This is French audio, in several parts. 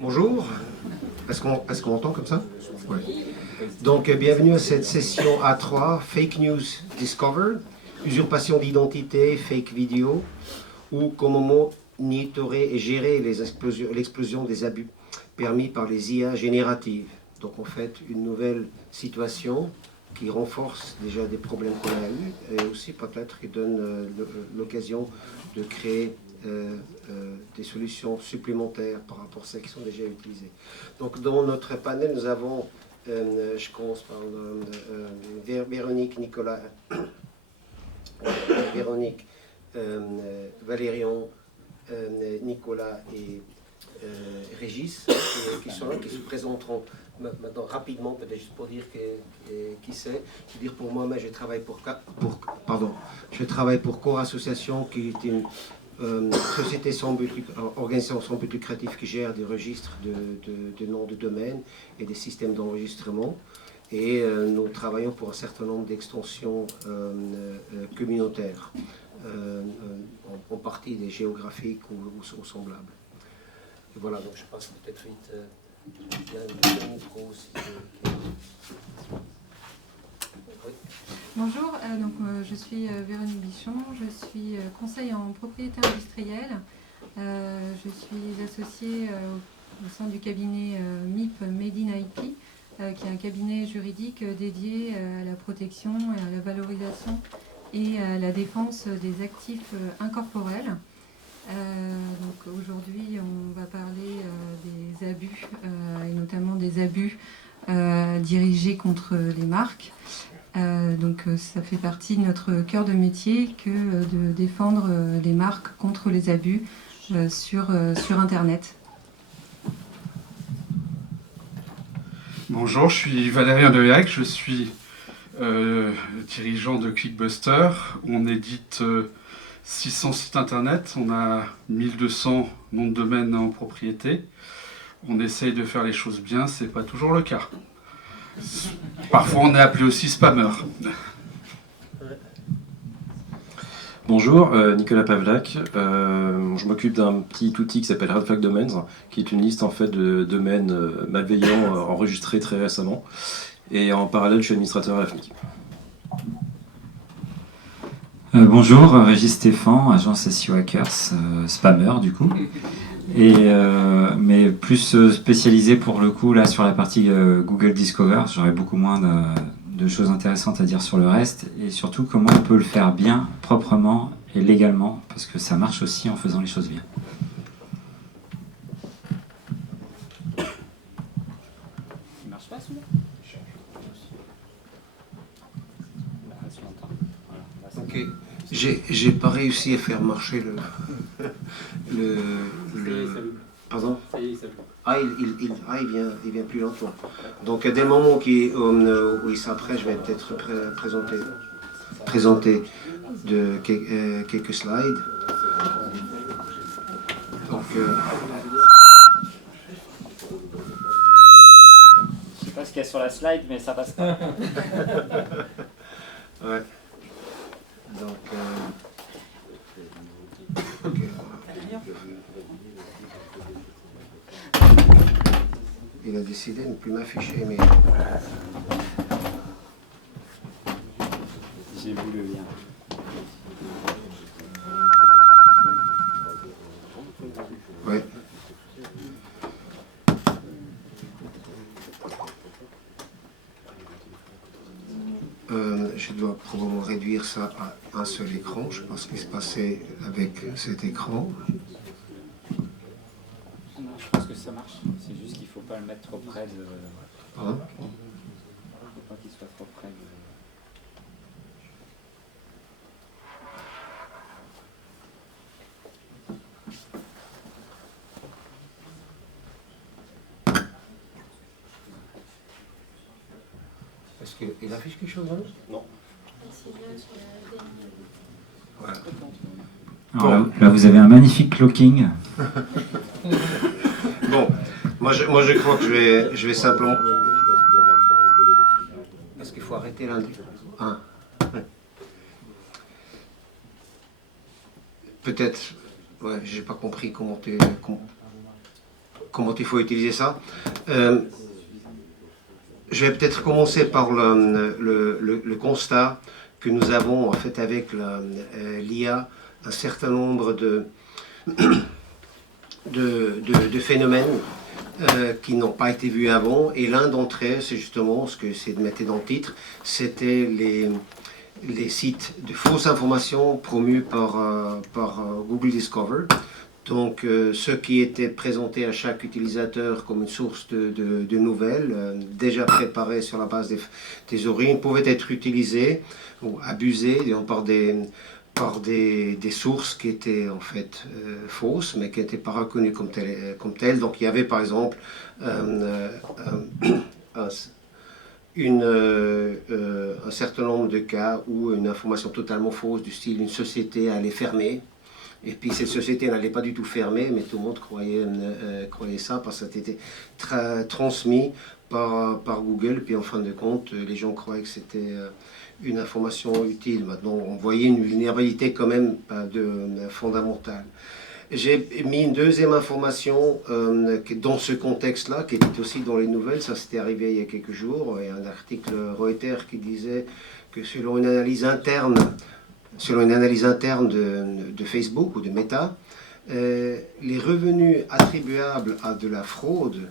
Bonjour, est-ce qu'on entend comme ça? Ouais. Donc, bienvenue à cette session A3, Fake News Discovered, usurpation d'identité, fake vidéo, ou comment monitorer et gérer l'explosion des abus permis par les IA génératives. Donc, en fait, une nouvelle situation qui renforce déjà des problèmes qu'on a eus et aussi peut-être qui donne l'occasion de créer des solutions supplémentaires par rapport à celles qui sont déjà utilisées. Donc dans notre panel, nous avons, je commence par Véronique, Nicolas, Véronique, Valérian, Nicolas et Régis, qui sont là, qui se présenteront maintenant rapidement, peut-être juste pour dire qui c'est. Je veux dire pour moi, mais je travaille je travaille pour Core Association, qui est une société sans but, organisation sans but lucratif qui gère des registres de noms de domaine et des systèmes d'enregistrement. Et nous travaillons pour un certain nombre d'extensions communautaires, en partie des géographiques ou semblables. Et voilà, donc je passe peut-être vite. Il y a un micro aussi. Oui. Bonjour, je suis Véronique Bichon, je suis conseil en propriété industrielle. Je suis associée au sein du cabinet MIP Made in IP, qui est un cabinet juridique dédié à la protection, et à la valorisation et à la défense des actifs incorporels. Donc aujourd'hui, on va parler des abus, et notamment des abus dirigés contre les marques. Ça fait partie de notre cœur de métier que de défendre les marques contre les abus sur Internet. Bonjour, je suis Valérien Dehac, je suis dirigeant de Clickbuster. On édite 600 sites internet, on a 1200 noms de domaine en propriété. On essaye de faire les choses bien, c'est pas toujours le cas. Parfois on est appelé aussi spammer. Bonjour, Nicolas Pavlak. Je m'occupe d'un petit outil qui s'appelle Red Flag Domains, qui est une liste en fait de domaines malveillants enregistrés très récemment. Et en parallèle, je suis administrateur à l'AFMI. Bonjour, Régis Stéphane, agence SEO Hackers, spammer du coup. Mais plus spécialisé pour le coup là sur la partie Google Discover. J'aurais beaucoup moins de choses intéressantes à dire sur le reste, et surtout comment on peut le faire bien, proprement et légalement, parce que ça marche aussi en faisant les choses bien. Il marche pas celui-là? Ok, j'ai pas réussi à faire marcher Pardon? Ça y est, ça il vient plus lentement. Donc, dès le moment où il s'apprête, je vais peut-être présenter quelques slides. Donc, je sais pas ce qu'il y a sur la slide, mais ça passe pas. ouais. Donc, okay. Il a décidé de ne plus m'afficher, mais... J'ai vu le lien. Ouais. Je dois probablement réduire ça à un seul écran. Je sais pas ce qui se passait avec cet écran. Non, je pense que ça marche. C'est juste qu'il ne faut pas le mettre trop près de... Pardon? Il ne faut pas qu'il soit trop près de... Est-ce qu'il affiche quelque chose, hein? Non. Voilà. Alors là, vous avez un magnifique clocking. Bon, moi je crois que je vais simplement... Est-ce qu'il faut arrêter lundi? Ah. Peut-être, ouais, j'ai pas compris comment tu... comment il faut utiliser ça. Je vais peut-être commencer par le constat que nous avons en fait avec l'IA un certain nombre de phénomènes qui n'ont pas été vus avant, et l'un d'entre eux, c'est justement ce que c'est de mettre dans le titre, c'était les sites de fausses informations promus par Google Discover. Donc ce qui était présenté à chaque utilisateur comme une source de nouvelles, déjà préparées sur la base des origines, pouvaient être utilisées ou abusées par des sources qui étaient en fait fausses, mais qui n'étaient pas reconnues comme telles. Donc il y avait par exemple un certain nombre de cas où une information totalement fausse du style une société allait fermer, et puis cette société n'allait pas du tout fermer, mais tout le monde croyait ça parce que ça était transmis par Google, puis en fin de compte les gens croyaient que c'était une information utile. Maintenant on voyait une vulnérabilité quand même fondamentale. J'ai mis une deuxième information dans ce contexte-là, qui était aussi dans les nouvelles, ça s'était arrivé il y a quelques jours, et un article Reuters qui disait que selon une analyse interne de Facebook ou de Meta, les revenus attribuables à de la fraude,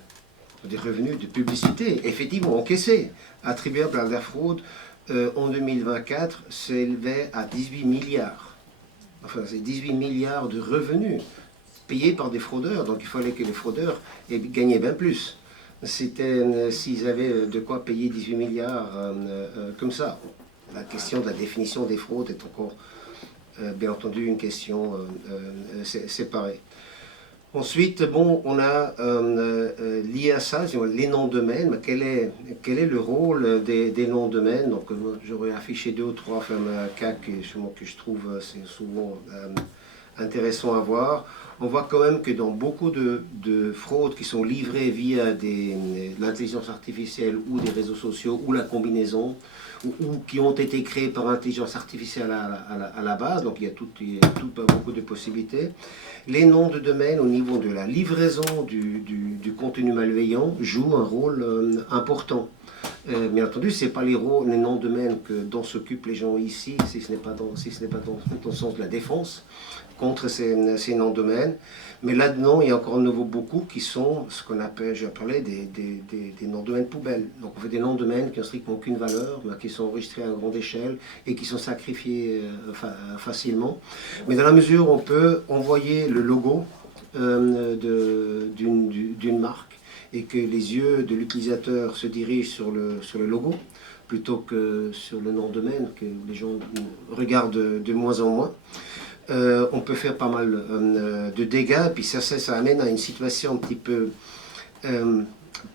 des revenus de publicité, effectivement encaissés, attribuables à de la fraude, en 2024, s'élevaient à 18 milliards. Enfin, c'est 18 milliards de revenus payés par des fraudeurs. Donc il fallait que les fraudeurs gagnaient bien plus. S'ils avaient de quoi payer 18 milliards comme ça. La question de la définition des fraudes est encore, bien entendu, une question séparée. Ensuite, bon, on a lié à ça, les noms de domaine. Quel est le rôle des noms de domaine? Donc, j'aurais affiché 2 ou 3 cas que je trouve c'est souvent intéressant à voir. On voit quand même que dans beaucoup de fraudes qui sont livrées via l'intelligence artificielle ou des réseaux sociaux ou la combinaison, ou qui ont été créés par intelligence artificielle à la base, donc il y a beaucoup de possibilités. Les noms de domaine au niveau de la livraison du contenu malveillant jouent un rôle important. Bien entendu, ce n'est pas les noms de domaine dont s'occupent les gens ici, si ce n'est pas dans le sens de la défense contre ces noms de domaine. Mais là-dedans, il y a encore à nouveau beaucoup qui sont ce qu'on appelle, j'ai parlé, des noms de domaine poubelles. Donc on fait des noms de domaine qui n'ont strictement aucune valeur, mais qui sont enregistrés à grande échelle et qui sont sacrifiés facilement. Mais dans la mesure où on peut envoyer le logo d'une marque et que les yeux de l'utilisateur se dirigent sur le logo plutôt que sur le nom de domaine, que les gens regardent de moins en moins. On peut faire pas mal de dégâts, et puis ça amène à une situation un petit peu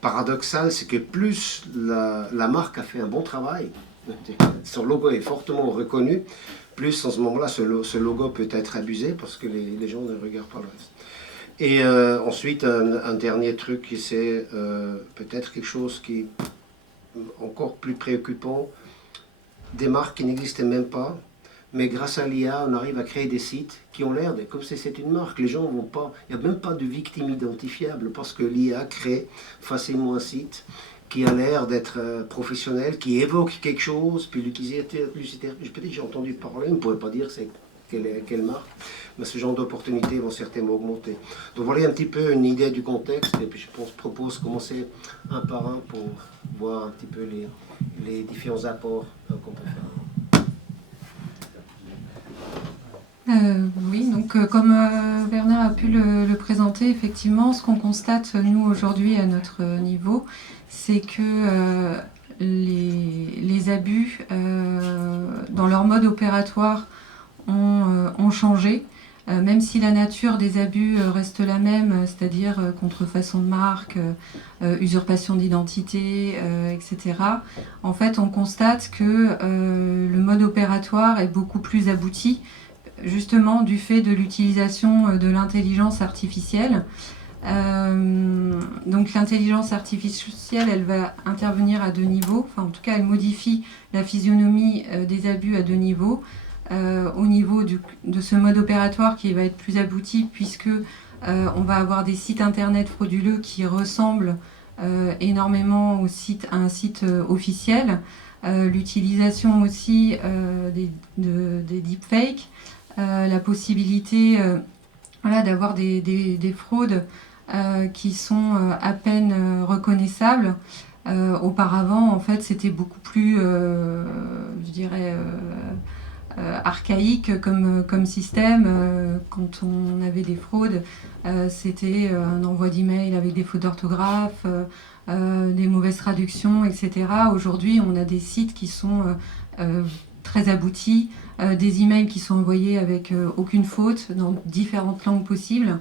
paradoxale, c'est que plus la marque a fait un bon travail, son logo est fortement reconnu, plus en ce moment-là ce logo peut être abusé parce que les gens ne regardent pas le reste. Et ensuite, un dernier truc, c'est peut-être quelque chose qui est encore plus préoccupant, des marques qui n'existaient même pas, mais grâce à l'IA, on arrive à créer des sites qui ont l'air, comme si c'est une marque. Les gens vont pas, il n'y a même pas de victime identifiable parce que l'IA crée facilement un site qui a l'air d'être professionnel, qui évoque quelque chose, puis l'utilisateur, peut-être j'ai entendu parler, on ne pourrait pas dire quelle marque, mais ce genre d'opportunités vont certainement augmenter. Donc voilà un petit peu une idée du contexte, et puis je propose de commencer un par un pour voir un petit peu les différents apports qu'on peut faire. Oui, donc comme Bernard a pu le présenter, effectivement, ce qu'on constate, nous, aujourd'hui, à notre niveau, c'est que les abus dans leur mode opératoire ont changé, même si la nature des abus reste la même, c'est-à-dire contrefaçon de marque, usurpation d'identité, etc. En fait, on constate que le mode opératoire est beaucoup plus abouti, justement du fait de l'utilisation de l'intelligence artificielle. Donc l'intelligence artificielle, elle va intervenir à 2 niveaux, enfin en tout cas elle modifie la physionomie des abus à 2 niveaux. au niveau de ce mode opératoire qui va être plus abouti, puisque on va avoir des sites internet frauduleux qui ressemblent énormément à un site officiel. L'utilisation aussi des deepfakes, la possibilité d'avoir des fraudes qui sont à peine reconnaissables. Auparavant, en fait, c'était beaucoup plus, je dirais, archaïque comme système. Quand on avait des fraudes, c'était un envoi d'email avec des fautes d'orthographe, des mauvaises traductions, etc. Aujourd'hui, on a des sites qui sont très aboutis, des emails qui sont envoyés avec aucune faute dans différentes langues possibles.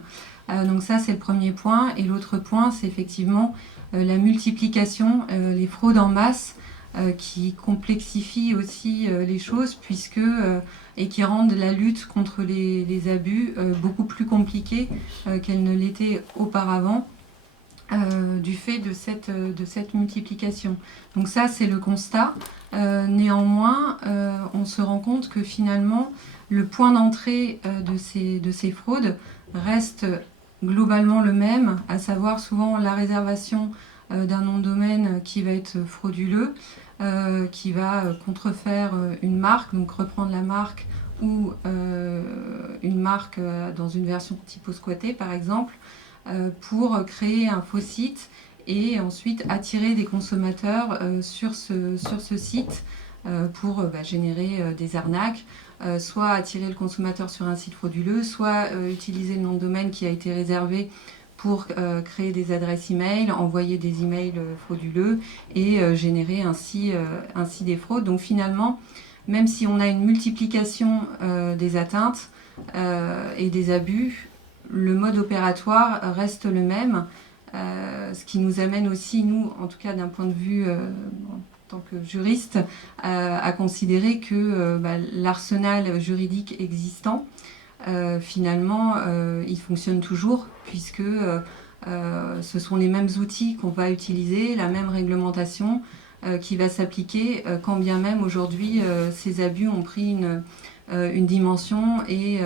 Donc ça, c'est le premier point. Et l'autre point, c'est effectivement la multiplication, les fraudes en masse qui complexifient aussi les choses et qui rendent la lutte contre les abus beaucoup plus compliquée qu'elle ne l'était auparavant du fait de cette multiplication. Donc ça, c'est le constat. Néanmoins, on se rend compte que finalement, le point d'entrée de ces fraudes reste globalement le même, à savoir souvent la réservation d'un nom de domaine qui va être frauduleux, qui va contrefaire une marque, donc reprendre la marque ou une marque dans une version typo squattée par exemple, pour créer un faux site et ensuite attirer des consommateurs sur ce site pour générer des arnaques, soit attirer le consommateur sur un site frauduleux, soit utiliser le nom de domaine qui a été réservé pour créer des adresses email, envoyer des emails frauduleux et générer ainsi des fraudes. Donc finalement, même si on a une multiplication des atteintes et des abus, le mode opératoire reste le même, ce qui nous amène aussi, nous, en tout cas d'un point de vue en tant que juriste, à considérer que l'arsenal juridique existant, finalement, il fonctionne toujours, puisque ce sont les mêmes outils qu'on va utiliser, la même réglementation qui va s'appliquer, quand bien même aujourd'hui ces abus ont pris une dimension et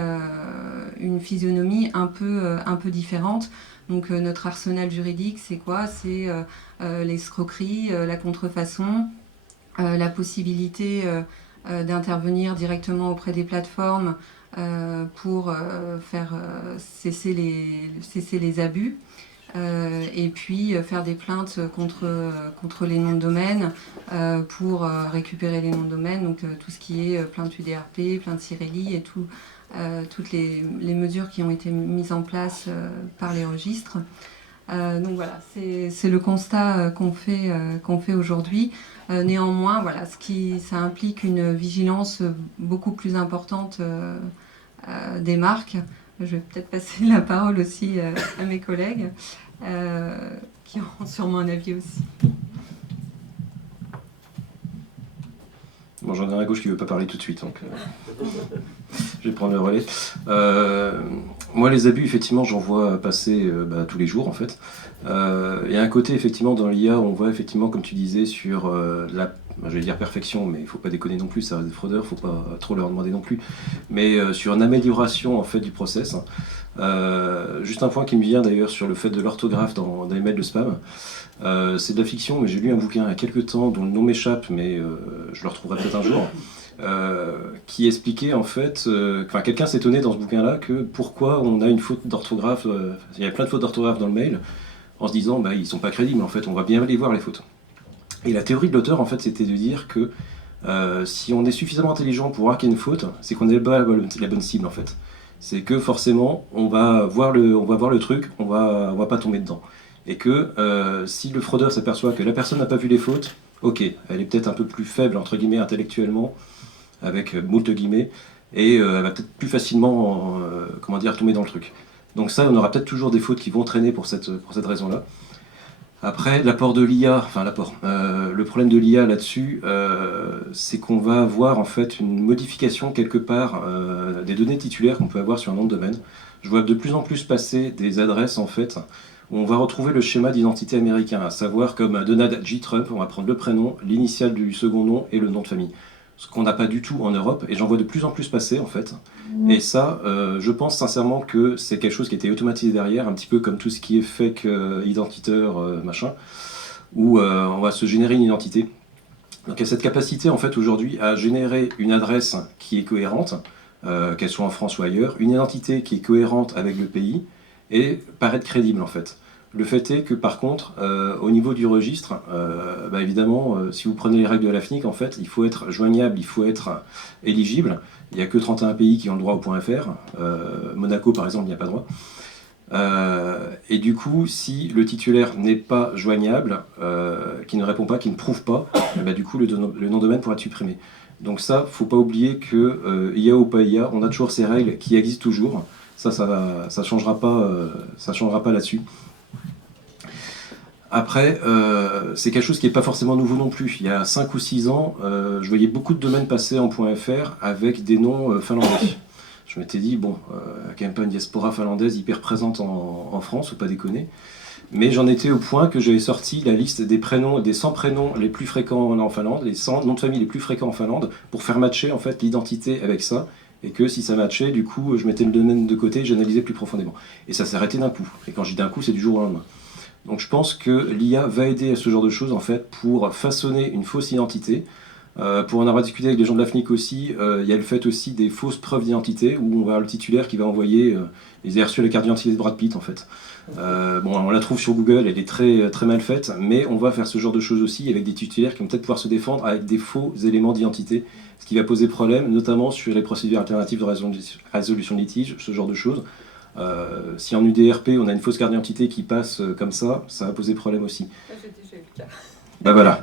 une physionomie un peu différente. Donc notre arsenal juridique, c'est quoi? C'est l'escroquerie, la contrefaçon, la possibilité d'intervenir directement auprès des plateformes pour faire cesser les abus, et puis faire des plaintes contre les noms de domaine pour récupérer les noms de domaine, donc tout ce qui est plainte UDRP, plainte Cirelli et toutes les mesures qui ont été mises en place par les registres. Donc voilà, c'est le constat qu'on fait aujourd'hui. Néanmoins, voilà, ça implique une vigilance beaucoup plus importante des marques. Je vais peut-être passer la parole aussi à mes collègues qui auront sûrement un avis aussi. Bon, j'en ai un à gauche qui ne veut pas parler tout de suite, donc je vais prendre le relais. Moi, les abus, effectivement, j'en vois passer tous les jours, en fait. Il y a un côté, effectivement, dans l'IA, on voit, effectivement, comme tu disais, sur je vais dire perfection, mais il ne faut pas déconner non plus, ça reste des fraudeurs, il ne faut pas trop leur demander non plus, mais sur une amélioration, en fait, du process. Juste un point qui me vient, d'ailleurs, sur le fait de l'orthographe dans les mails de spam. C'est de la fiction, mais j'ai lu un bouquin il y a quelques temps dont le nom m'échappe, mais je le retrouverai peut-être un jour, qui expliquait en fait, quelqu'un s'étonnait dans ce bouquin-là que pourquoi on a une faute d'orthographe, il y a plein de fautes d'orthographe dans le mail, en se disant ils sont pas crédibles, en fait on va bien aller voir les fautes. Et la théorie de l'auteur en fait c'était de dire que si on est suffisamment intelligent pour voir qu'il y a une faute, c'est qu'on n'est pas la bonne cible en fait. C'est que forcément on va voir le truc, on va pas tomber dedans. Et que si le fraudeur s'aperçoit que la personne n'a pas vu les fautes, ok, elle est peut-être un peu plus faible, entre guillemets, intellectuellement, avec moult guillemets, et elle va peut-être plus facilement tomber dans le truc. Donc ça, on aura peut-être toujours des fautes qui vont traîner pour cette raison-là. Après, l'apport de l'IA, le problème de l'IA là-dessus, c'est qu'on va avoir en fait une modification quelque part des données titulaires qu'on peut avoir sur un nom de domaine. Je vois de plus en plus passer des adresses en fait, où on va retrouver le schéma d'identité américain, à savoir comme Donald J. Trump, on va prendre le prénom, l'initiale du second nom et le nom de famille. ce qu'on n'a pas du tout en Europe, et j'en vois de plus en plus passer en fait. Et ça, je pense sincèrement que c'est quelque chose qui a été automatisé derrière, un petit peu comme tout ce qui est fake identitaire, machin, où on va se générer une identité. Donc il y a cette capacité en fait aujourd'hui à générer une adresse qui est cohérente, qu'elle soit en France ou ailleurs, une identité qui est cohérente avec le pays, et paraître crédible en fait. Le fait est que par contre, au niveau du registre, évidemment, si vous prenez les règles de la FNIC, en fait, il faut être joignable, il faut être éligible. Il n'y a que 31 pays qui ont le droit au .fr. Monaco, par exemple, n'y a pas droit. Et du coup, si le titulaire n'est pas joignable, qui ne répond pas, qui ne prouve pas, du coup, le nom de domaine pourra être supprimé. Donc ça, faut pas oublier que IA ou pas IA, on a toujours ces règles qui existent toujours. Ça changera pas là-dessus. Après, c'est quelque chose qui n'est pas forcément nouveau non plus. Il y a 5 ou 6 ans, je voyais beaucoup de domaines passer en .fr avec des noms finlandais. Je m'étais dit, bon, il y a quand même pas une diaspora finlandaise hyper présente en France, faut pas déconner. Mais j'en étais au point que j'avais sorti la liste des 100 prénoms les plus fréquents en Finlande, les 100 noms de famille les plus fréquents en Finlande, pour faire matcher en fait l'identité avec ça. Et que si ça matchait, du coup, je mettais le domaine de côté et j'analysais plus profondément. Et ça s'est arrêté d'un coup. Et quand je dis d'un coup, c'est du jour au lendemain. Donc je pense que l'IA va aider à ce genre de choses en fait pour façonner une fausse identité. Pour en avoir discuté avec des gens de la FNIC aussi, il y a le fait aussi des fausses preuves d'identité où on va avoir le titulaire qui va envoyer les avez reçu la carte d'identité de Brad Pitt en fait. On la trouve sur Google, elle est très, très mal faite, mais on va faire ce genre de choses aussi avec des titulaires qui vont peut-être pouvoir se défendre avec des faux éléments d'identité, ce qui va poser problème, notamment sur les procédures alternatives de résolution de litige, ce genre de choses. Si en UDRP on a une fausse carte d'identité qui passe comme ça va poser problème aussi. J'ai déjà eu le cas. Voilà.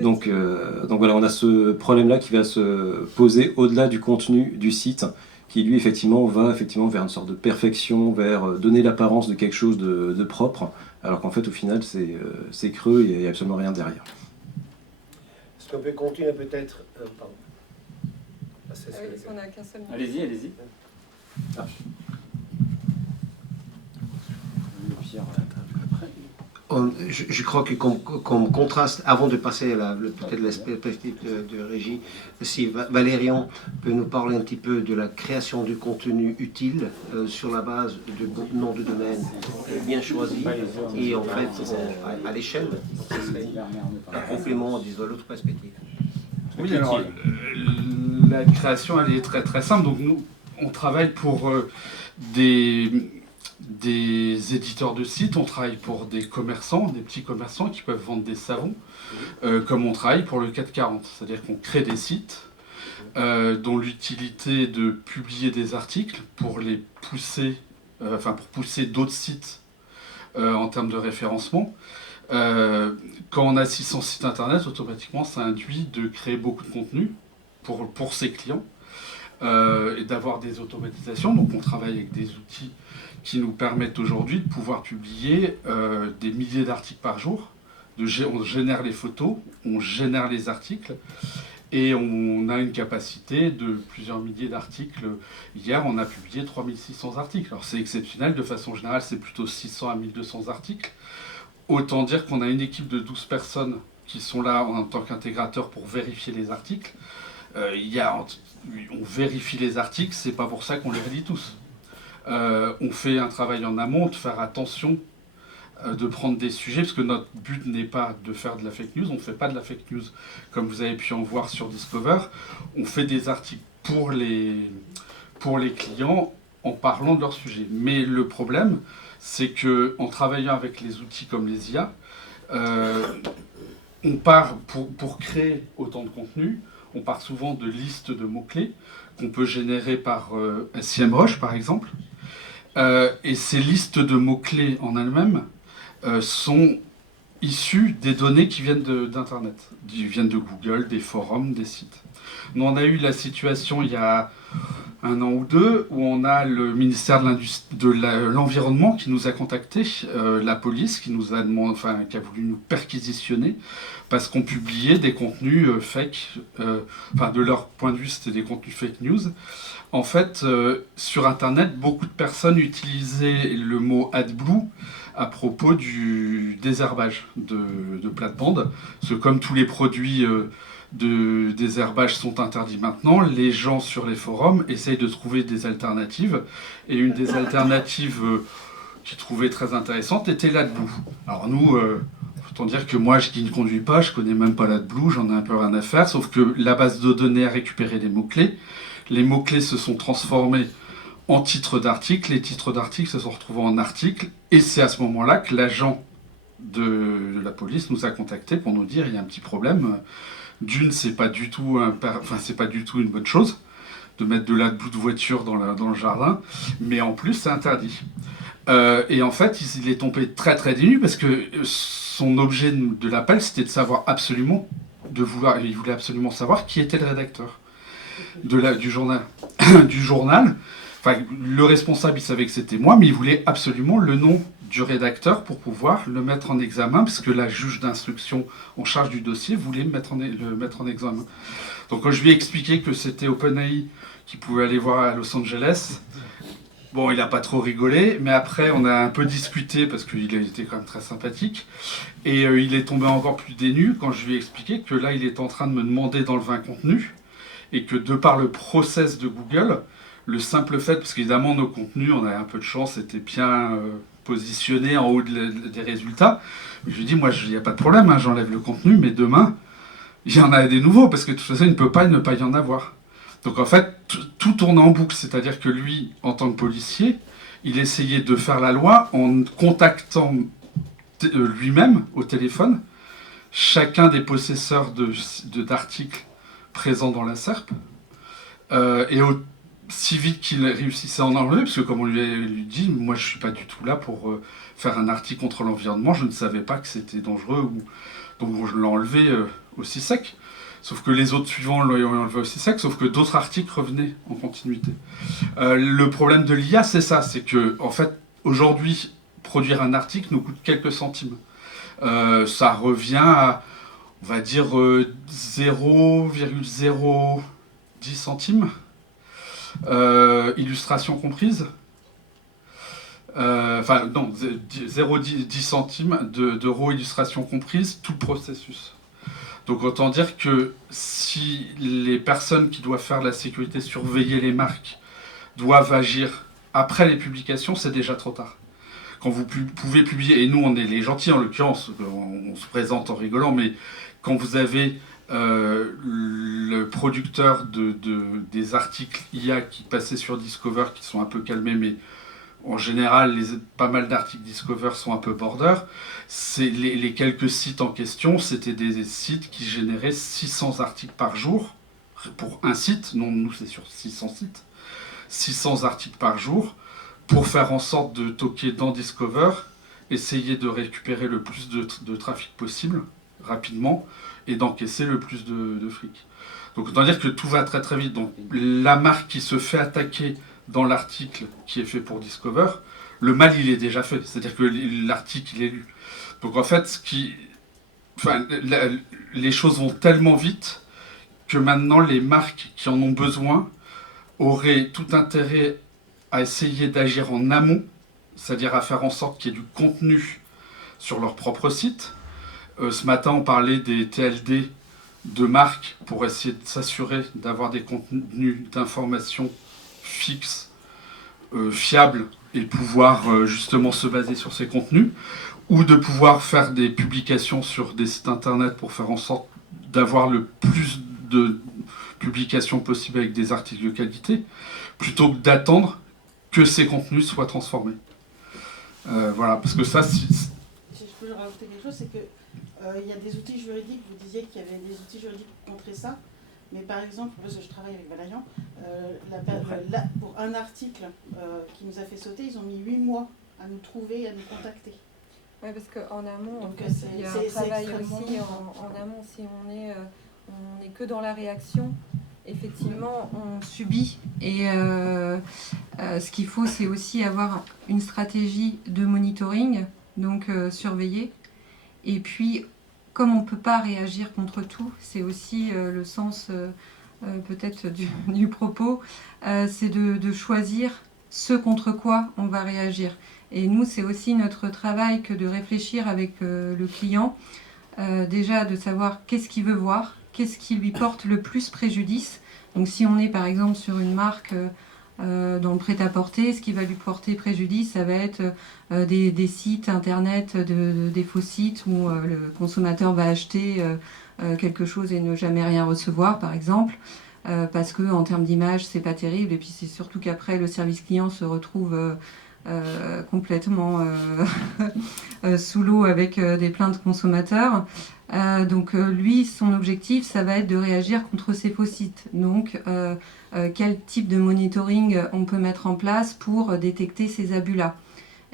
Donc voilà, on a ce problème-là qui va se poser au-delà du contenu du site, qui lui effectivement va vers une sorte de perfection, vers donner l'apparence de quelque chose de propre, alors qu'en fait au final c'est creux et il n'y a absolument rien derrière. Est-ce qu'on peut continuer peut-être pardon. On n'a qu'un seul. Allez-y, allez-y. Ah. Je crois que comme contraste, avant de passer à peut-être l'aspect de régie, si Valérian peut nous parler un petit peu de la création du contenu utile sur la base de noms de domaine bien choisis et en fait à l'échelle, ça serait un complément disons, à l'autre perspective. Oui, alors la création elle est très très simple. Donc nous on travaille pour des éditeurs de sites, on travaille pour des commerçants, des petits commerçants qui peuvent vendre des savons, comme on travaille pour le 440. C'est-à-dire qu'on crée des sites dont l'utilité est de publier des articles pour les pousser, pour pousser d'autres sites en termes de référencement. Quand on a 600 sites internet, automatiquement ça induit de créer beaucoup de contenu pour ses clients et d'avoir des automatisations. Donc on travaille avec des outils qui nous permettent aujourd'hui de pouvoir publier des milliers d'articles par jour. On génère les photos, on génère les articles et on a une capacité de plusieurs milliers d'articles. Hier, on a publié 3600 articles. Alors c'est exceptionnel, de façon générale, c'est plutôt 600 à 1200 articles. Autant dire qu'on a une équipe de 12 personnes qui sont là en tant qu'intégrateurs pour vérifier les articles. On vérifie les articles, c'est pas pour ça qu'on les relit tous. On fait un travail en amont de faire attention, de prendre des sujets, parce que notre but n'est pas de faire de la fake news, on ne fait pas de la fake news comme vous avez pu en voir sur Discover, on fait des articles pour les clients en parlant de leur sujet. Mais le problème, c'est qu'en travaillant avec les outils comme les IA, on part, pour créer autant de contenu, on part souvent de listes de mots-clés qu'on peut générer par SEMrush par exemple. Et ces listes de mots-clés en elles-mêmes sont issues des données qui viennent d'Internet, qui viennent de Google, des forums, des sites. Nous, on a eu la situation il y a 1 an ou 2 où on a le ministère de l'Environnement qui nous a contactés, la police qui nous a demandé, qui a voulu nous perquisitionner parce qu'on publiait des contenus fake, de leur point de vue c'était des contenus fake news. En fait, sur Internet, beaucoup de personnes utilisaient le mot AdBlue à propos du désherbage de plates-bandes. Parce que comme tous les produits de désherbage sont interdits maintenant, les gens sur les forums essayent de trouver des alternatives. Et une des alternatives qu'ils trouvaient très intéressante était l'AdBlue. Alors nous, autant dire que moi qui ne conduis pas, je connais même pas l'AdBlue, j'en ai un peu rien à faire, sauf que la base de données a récupéré les mots-clés. Les mots-clés se sont transformés en titres d'articles, les titres d'articles se sont retrouvés en articles, et c'est à ce moment-là que l'agent de la police nous a contactés pour nous dire il y a un petit problème. D'une, c'est pas du tout une bonne chose de mettre de l'AdBlue de voiture dans le jardin, mais en plus c'est interdit. Et en fait, il est tombé très très dénu parce que son objet de l'appel, c'était de savoir absolument, il voulait absolument savoir qui était le rédacteur du journal. du journal. Enfin, le responsable, il savait que c'était moi, mais il voulait absolument le nom du rédacteur pour pouvoir le mettre en examen, parce que la juge d'instruction en charge du dossier voulait le mettre en examen. Donc quand je lui ai expliqué que c'était OpenAI qu'il pouvait aller voir à Los Angeles, bon, il n'a pas trop rigolé, mais après on a un peu discuté, parce qu'il était quand même très sympathique, et il est tombé encore plus dénu quand je lui ai expliqué que là, il est en train de me demander d'enlever un contenu, et que de par le process de Google, le simple fait, parce qu'évidemment nos contenus, on a un peu de chance, étaient bien positionnés en haut des résultats. Je lui dis, moi, il n'y a pas de problème, hein, j'enlève le contenu, mais demain, il y en a des nouveaux, parce que de toute façon, il ne peut pas ne pas y en avoir. Donc en fait, tout tourne en boucle, c'est-à-dire que lui, en tant que policier, il essayait de faire la loi en contactant lui-même au téléphone chacun des possesseurs d'articles présents dans la SERP, et si vite qu'il réussissait à en enlever, parce que comme on lui dit, moi je suis pas du tout là pour faire un article contre l'environnement, je ne savais pas que c'était dangereux, donc je l'ai enlevé aussi sec. Sauf que les autres suivants l'ont enlevé aussi sec, sauf que d'autres articles revenaient en continuité. Le problème de l'IA, c'est ça, c'est que en fait, aujourd'hui, produire un article nous coûte quelques centimes. Ça revient à, on va dire, 0,010 centimes. Illustration comprise. Enfin, non, 0,10 centimes d'euros illustration comprise, tout le processus. Donc autant dire que si les personnes qui doivent faire la sécurité, surveiller les marques, doivent agir après les publications, c'est déjà trop tard. Quand vous pouvez publier, et nous on est les gentils en l'occurrence, on se présente en rigolant, mais quand vous avez le producteur des articles IA qui passaient sur Discover, qui sont un peu calmés, mais en général, pas mal d'articles Discover sont un peu border. Les quelques sites en question, c'était des sites qui généraient 600 articles par jour. Pour un site, non, nous c'est sur 600 sites. 600 articles par jour, pour faire en sorte de toquer dans Discover, essayer de récupérer le plus de trafic possible, rapidement, et d'encaisser le plus de fric. Donc autant dire que tout va très très vite. Donc la marque qui se fait attaquer dans l'article qui est fait pour Discover, le mal il est déjà fait, c'est-à-dire que l'article il est lu. Donc en fait, les choses vont tellement vite que maintenant les marques qui en ont besoin auraient tout intérêt à essayer d'agir en amont, c'est-à-dire à faire en sorte qu'il y ait du contenu sur leur propre site. Ce matin, on parlait des TLD de marques pour essayer de s'assurer d'avoir des contenus d'information fixes, fiables, et pouvoir justement se baser sur ces contenus, ou de pouvoir faire des publications sur des sites internet pour faire en sorte d'avoir le plus de publications possible avec des articles de qualité, plutôt que d'attendre que ces contenus soient transformés. Voilà, parce que ça... Si je peux rajouter quelque chose, c'est que il y a des outils juridiques, vous disiez qu'il y avait des outils juridiques pour contrer ça, mais par exemple, parce que je travaille avec Valérian, pour un article qui nous a fait sauter, ils ont mis 8 mois à nous trouver et à nous contacter. Oui, parce qu'en amont, Donc, il y a un travail aussi en amont, si on est que dans la réaction, effectivement, on subit. Et ce qu'il faut, c'est aussi avoir une stratégie de monitoring, donc surveiller. Et puis, comme on ne peut pas réagir contre tout, c'est aussi le sens peut-être du propos, c'est de choisir ce contre quoi on va réagir. Et nous, c'est aussi notre travail que de réfléchir avec le client, déjà de savoir qu'est-ce qu'il veut voir, qu'est-ce qui lui porte le plus préjudice. Donc si on est par exemple sur une marque dans le prêt-à-porter, ce qui va lui porter préjudice, ça va être des sites internet, des faux sites où le consommateur va acheter quelque chose et ne jamais rien recevoir, par exemple, parce que en termes d'image, c'est pas terrible. Et puis c'est surtout qu'après, le service client se retrouve complètement sous l'eau avec des plaintes consommateurs. Donc lui, son objectif, ça va être de réagir contre ces faux sites. Donc quel type de monitoring on peut mettre en place pour détecter ces abus-là.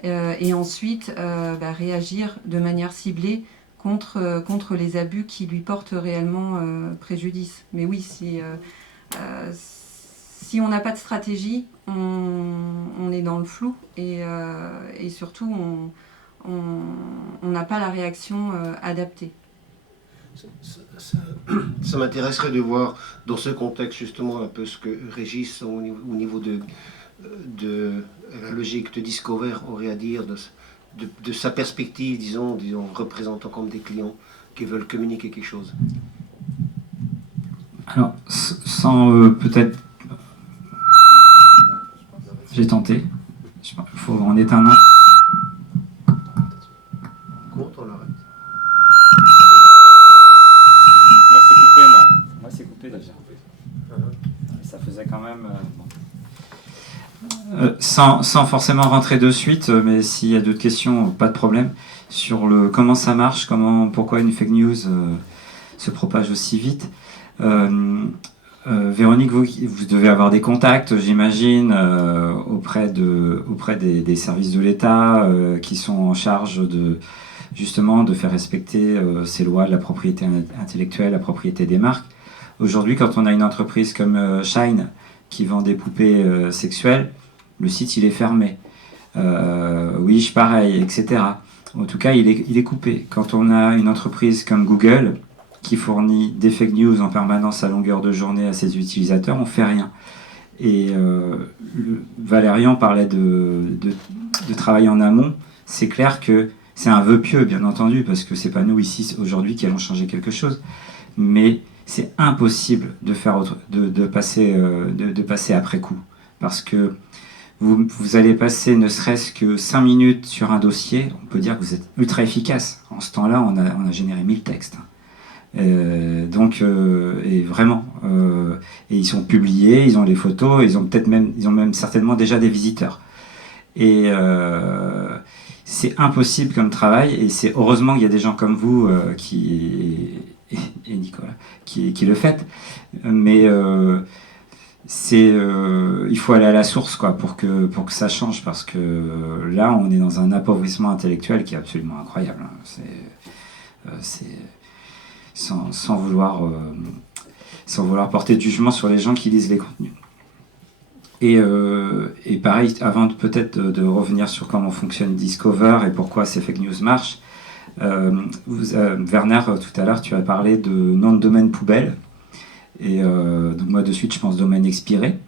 Et ensuite réagir de manière ciblée contre les abus qui lui portent réellement préjudice. Mais oui, si on n'a pas de stratégie, on est dans le flou et surtout on n'a pas la réaction adaptée. Ça m'intéresserait de voir dans ce contexte justement un peu ce que Régis au niveau de la logique de Discover aurait à dire de sa perspective, disons représentant comme des clients qui veulent communiquer quelque chose. Alors, sans peut-être... J'ai tenté. Il faut en éteindre un. Comment on l'arrête? Moi, c'est coupé, moi. Moi, c'est coupé déjà. Ça faisait quand même... Sans forcément rentrer de suite, mais s'il y a d'autres questions, pas de problème. Sur comment ça marche, pourquoi une fake news se propage aussi vite. Véronique, vous devez avoir des contacts, j'imagine, auprès des services de l'État qui sont en charge justement de faire respecter ces lois de la propriété intellectuelle, la propriété des marques. Aujourd'hui, quand on a une entreprise comme Shine qui vend des poupées sexuelles, le site il est fermé. Wish pareil, etc. En tout cas, il est coupé. Quand on a une entreprise comme Google qui fournit des fake news en permanence à longueur de journée à ses utilisateurs, on ne fait rien. Et Valérian parlait de travailler en amont. C'est clair que c'est un vœu pieux, bien entendu, parce que c'est pas nous ici aujourd'hui qui allons changer quelque chose. Mais c'est impossible de passer après coup. Parce que vous allez passer ne serait-ce que 5 minutes sur un dossier, on peut dire que vous êtes ultra efficace. En ce temps-là, on a généré 1000 textes. Et vraiment, et ils sont publiés, ils ont les photos, ils ont même certainement déjà des visiteurs. Et c'est impossible comme travail, et c'est heureusement qu'il y a des gens comme vous et Nicolas qui le faites. Mais il faut aller à la source pour que ça change, parce que là on est dans un appauvrissement intellectuel qui est absolument incroyable. C'est sans vouloir porter de jugement sur les gens qui lisent les contenus. Et pareil, avant peut-être de revenir sur comment fonctionne Discover et pourquoi ces fake news marchent, Werner, tout à l'heure, tu as parlé de nom de domaine poubelle. Et donc moi, de suite, je pense domaine expiré.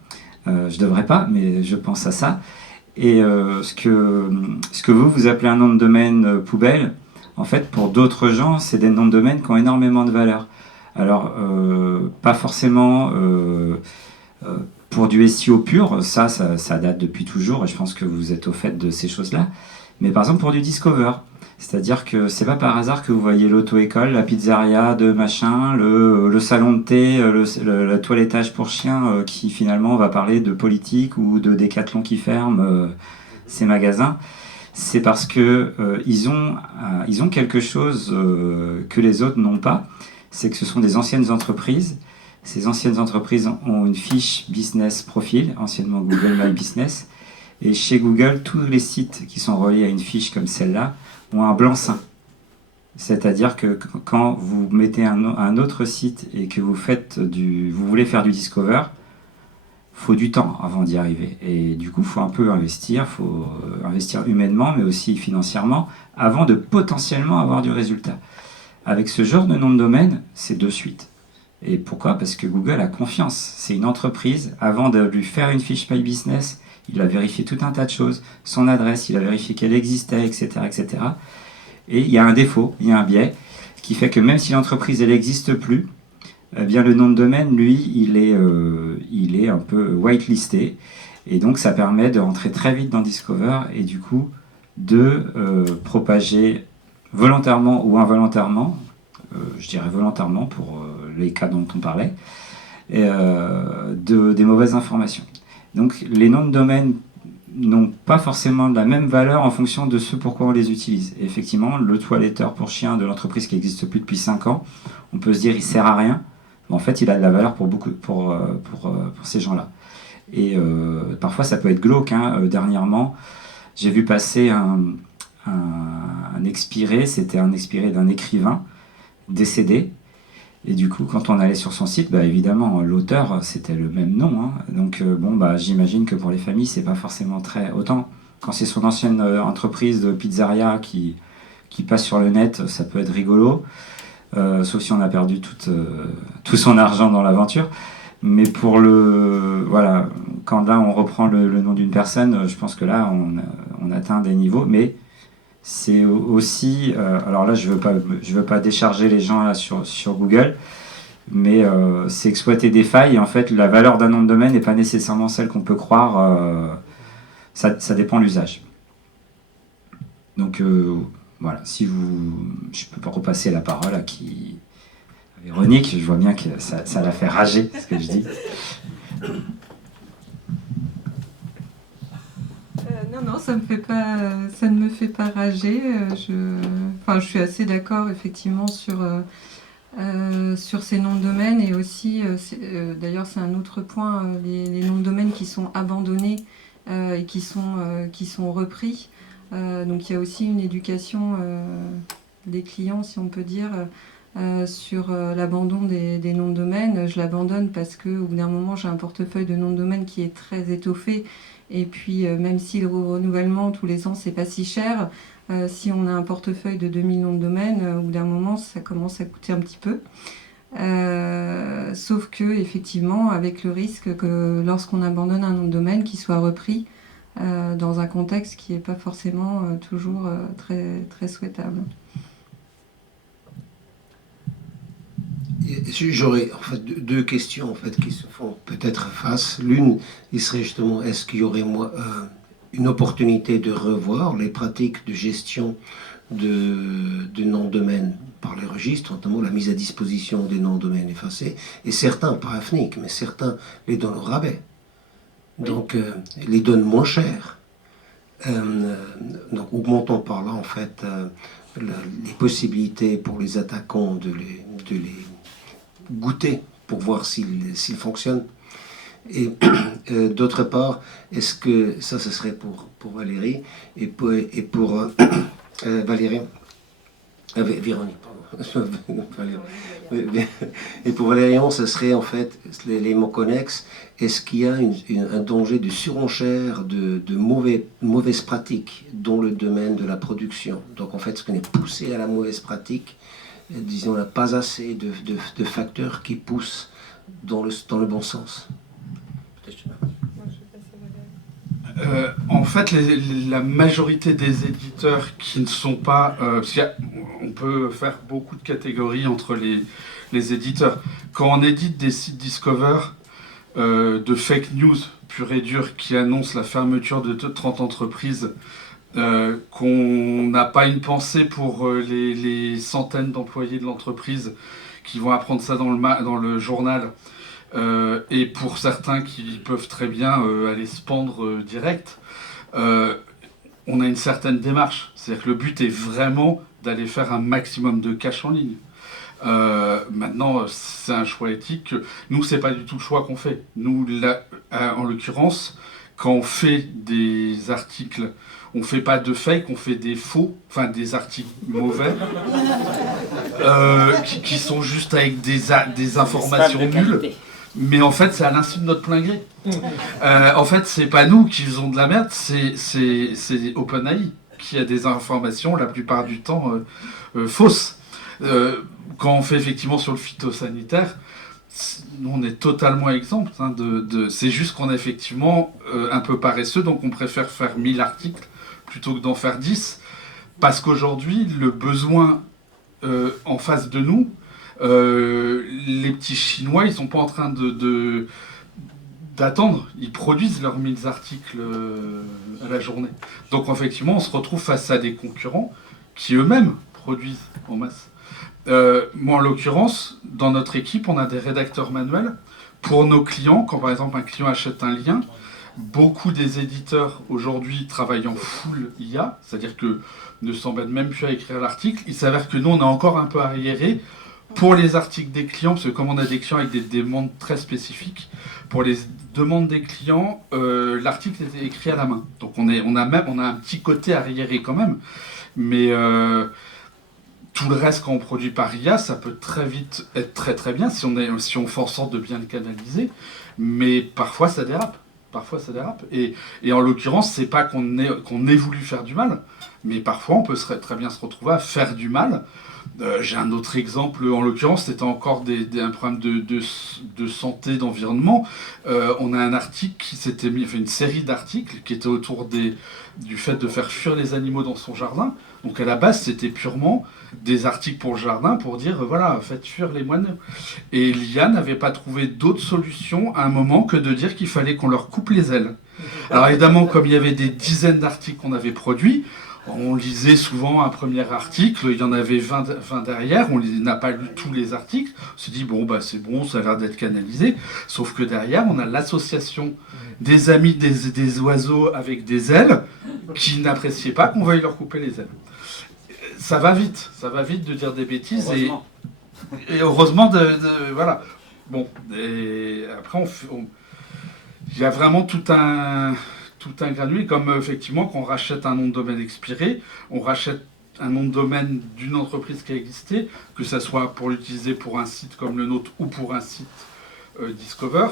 Je devrais pas, mais je pense à ça. Et ce que vous appelez un nom de domaine poubelle, en fait, pour d'autres gens, c'est des noms de domaine qui ont énormément de valeur. Alors, pas forcément pour du SEO pur, ça date depuis toujours, et je pense que vous êtes au fait de ces choses-là. Mais par exemple, pour du Discover, c'est-à-dire que c'est pas par hasard que vous voyez l'auto-école, la pizzeria de machin, le salon de thé, le toilettage pour chiens qui finalement va parler de politique ou de Décathlon qui ferme ces magasins. C'est parce que ils ont quelque chose que les autres n'ont pas, c'est que ce sont des anciennes entreprises. Ces anciennes entreprises ont une fiche business profil, anciennement Google My Business, et chez Google, tous les sites qui sont reliés à une fiche comme celle-là ont un blanc-seing. C'est-à-dire que quand vous mettez un autre site et que vous voulez faire du Discover, faut du temps avant d'y arriver. Et du coup, il faut un peu investir, faut investir humainement, mais aussi financièrement, avant de potentiellement avoir du résultat. Avec ce genre de nom de domaine, c'est de suite. Et pourquoi? Parce que Google a confiance. C'est une entreprise. Avant de lui faire une fiche My Business, il a vérifié tout un tas de choses. Son adresse, il a vérifié qu'elle existait, etc., etc. Et il y a un défaut, il y a un biais, qui fait que même si l'entreprise, elle n'existe plus, eh bien le nom de domaine, lui, il est un peu whitelisté. Et donc ça permet de rentrer très vite dans Discover et du coup de propager volontairement ou involontairement, je dirais volontairement pour les cas dont on parlait, des mauvaises informations. Donc les noms de domaine n'ont pas forcément la même valeur en fonction de ce pourquoi on les utilise. Et effectivement, le toiletteur pour chien de l'entreprise qui n'existe plus depuis 5 ans, on peut se dire il sert à rien, mais en fait il a de la valeur pour ces gens-là. Et parfois ça peut être glauque. Dernièrement, j'ai vu passer un expiré, c'était un expiré d'un écrivain décédé. Et du coup, quand on allait sur son site, évidemment, l'auteur, c'était le même nom. Donc, j'imagine que pour les familles, c'est pas forcément très... Autant, quand c'est son ancienne entreprise de pizzeria qui passe sur le net, ça peut être rigolo. Sauf si on a perdu tout son argent dans l'aventure. Mais pour voilà, quand là, on reprend le nom d'une personne, je pense que là, on atteint des niveaux. Mais c'est aussi, alors là je veux pas décharger les gens là sur Google, mais c'est exploiter des failles et en fait la valeur d'un nom de domaine n'est pas nécessairement celle qu'on peut croire, ça dépend de l'usage. Donc voilà, je peux pas repasser la parole à Véronique, je vois bien que ça la fait rager ce que je dis. Non, ça ne me fait pas rager. Je suis assez d'accord effectivement sur ces noms de domaine et aussi, d'ailleurs c'est un autre point, les noms de domaine qui sont abandonnés et qui sont repris. Donc il y a aussi une éducation des clients, si on peut dire, sur l'abandon des noms de domaine. Je l'abandonne parce qu'au bout d'un moment j'ai un portefeuille de noms de domaine qui est très étoffé. Et puis, même si le renouvellement tous les ans, c'est pas si cher, si on a un portefeuille de 2000 noms de domaine, au bout d'un moment, ça commence à coûter un petit peu. Sauf que, effectivement, avec le risque que lorsqu'on abandonne un nom de domaine, qu'il soit repris dans un contexte qui n'est pas forcément toujours très, très souhaitable. J'aurais en fait deux questions en fait qui se font peut-être face. L'une, il serait justement, est-ce qu'il y aurait une opportunité de revoir les pratiques de gestion de noms de domaine par les registres, notamment la mise à disposition des noms de domaine effacés, et certains, pas AFNIC, mais certains les donnent au rabais, donc les donnent moins cher. Donc augmentons par là en fait les possibilités pour les attaquants de les goûter pour voir s'il fonctionne. Et d'autre part, est-ce que ça ce serait pour Valérie et pour Valérie, Véronique, pardon. Valérie. Et pour Valérian, ce serait en fait les mots connexes. Est-ce qu'il y a un danger de surenchère, de mauvaises pratiques dans le domaine de la production? Donc en fait, ce qu'on est poussé à la mauvaise pratique, disons, on n'a pas assez de facteurs qui poussent dans le bon sens. En fait, la majorité des éditeurs qui ne sont pas... on peut faire beaucoup de catégories entre les éditeurs. Quand on édite des sites Discover de fake news pure et dure qui annoncent la fermeture de 30 entreprises, qu'on n'a pas une pensée pour les centaines d'employés de l'entreprise qui vont apprendre ça dans le journal, et pour certains qui peuvent très bien aller se pendre direct, on a une certaine démarche. C'est-à-dire que le but est vraiment d'aller faire un maximum de cash en ligne. Maintenant, c'est un choix éthique. Nous, c'est pas du tout le choix qu'on fait. Nous, là, en l'occurrence, quand on fait des articles, on fait pas de fake, on fait des faux, enfin des articles mauvais, qui sont juste avec des informations nulles. Mais en fait, c'est à l'insu de notre plein gré. En fait, c'est pas nous qui faisons de la merde, c'est OpenAI qui a des informations, la plupart du temps, fausses. Quand on fait effectivement sur le phytosanitaire, nous, on est totalement exempt. C'est juste qu'on est effectivement un peu paresseux, donc on préfère faire 1000 articles plutôt que d'en faire 10. Parce qu'aujourd'hui, le besoin en face de nous, Les petits Chinois, ils sont pas en train d'attendre, ils produisent leurs 1000 articles à la journée. Donc effectivement, on se retrouve face à des concurrents qui eux-mêmes produisent en masse. Moi, en l'occurrence, dans notre équipe, on a des rédacteurs manuels pour nos clients. Quand par exemple un client achète un lien, beaucoup des éditeurs aujourd'hui travaillent en full IA, c'est-à-dire que ne s'embêtent même plus à écrire l'article. Il s'avère que nous, on est encore un peu arriéré pour les articles des clients, parce que comme on a des clients avec des demandes très spécifiques, pour les demandes des clients, l'article est écrit à la main. Donc on a un petit côté arriéré quand même, mais tout le reste, quand on produit par IA, ça peut très vite être très très bien si on fait en sorte de bien le canaliser, mais parfois ça dérape. Parfois ça dérape. Et en l'occurrence, c'est pas qu'on ait voulu faire du mal, mais parfois on peut très bien se retrouver à faire du mal. J'ai un autre exemple, en l'occurrence, c'était encore un problème de santé, d'environnement. On a un article qui s'était mis, enfin une série d'articles qui était autour du fait de faire fuir les animaux dans son jardin. Donc à la base, c'était purement des articles pour le jardin pour dire, voilà, faites fuir les moineaux. Et l'IA n'avait pas trouvé d'autre solution à un moment que de dire qu'il fallait qu'on leur coupe les ailes. Alors évidemment, comme il y avait des dizaines d'articles qu'on avait produits, on lisait souvent un premier article, il y en avait 20 derrière, on n'a pas lu tous les articles, on s'est dit, bon, bah, c'est bon, ça a l'air d'être canalisé, sauf que derrière, on a l'association des amis des oiseaux avec des ailes qui n'appréciaient pas qu'on veuille leur couper les ailes. Ça va vite de dire des bêtises, et heureusement voilà. Bon, et après, il y a vraiment tout un granulé, comme effectivement quand on rachète un nom de domaine expiré, on rachète un nom de domaine d'une entreprise qui a existé, que ce soit pour l'utiliser pour un site comme le nôtre ou pour un site Discover.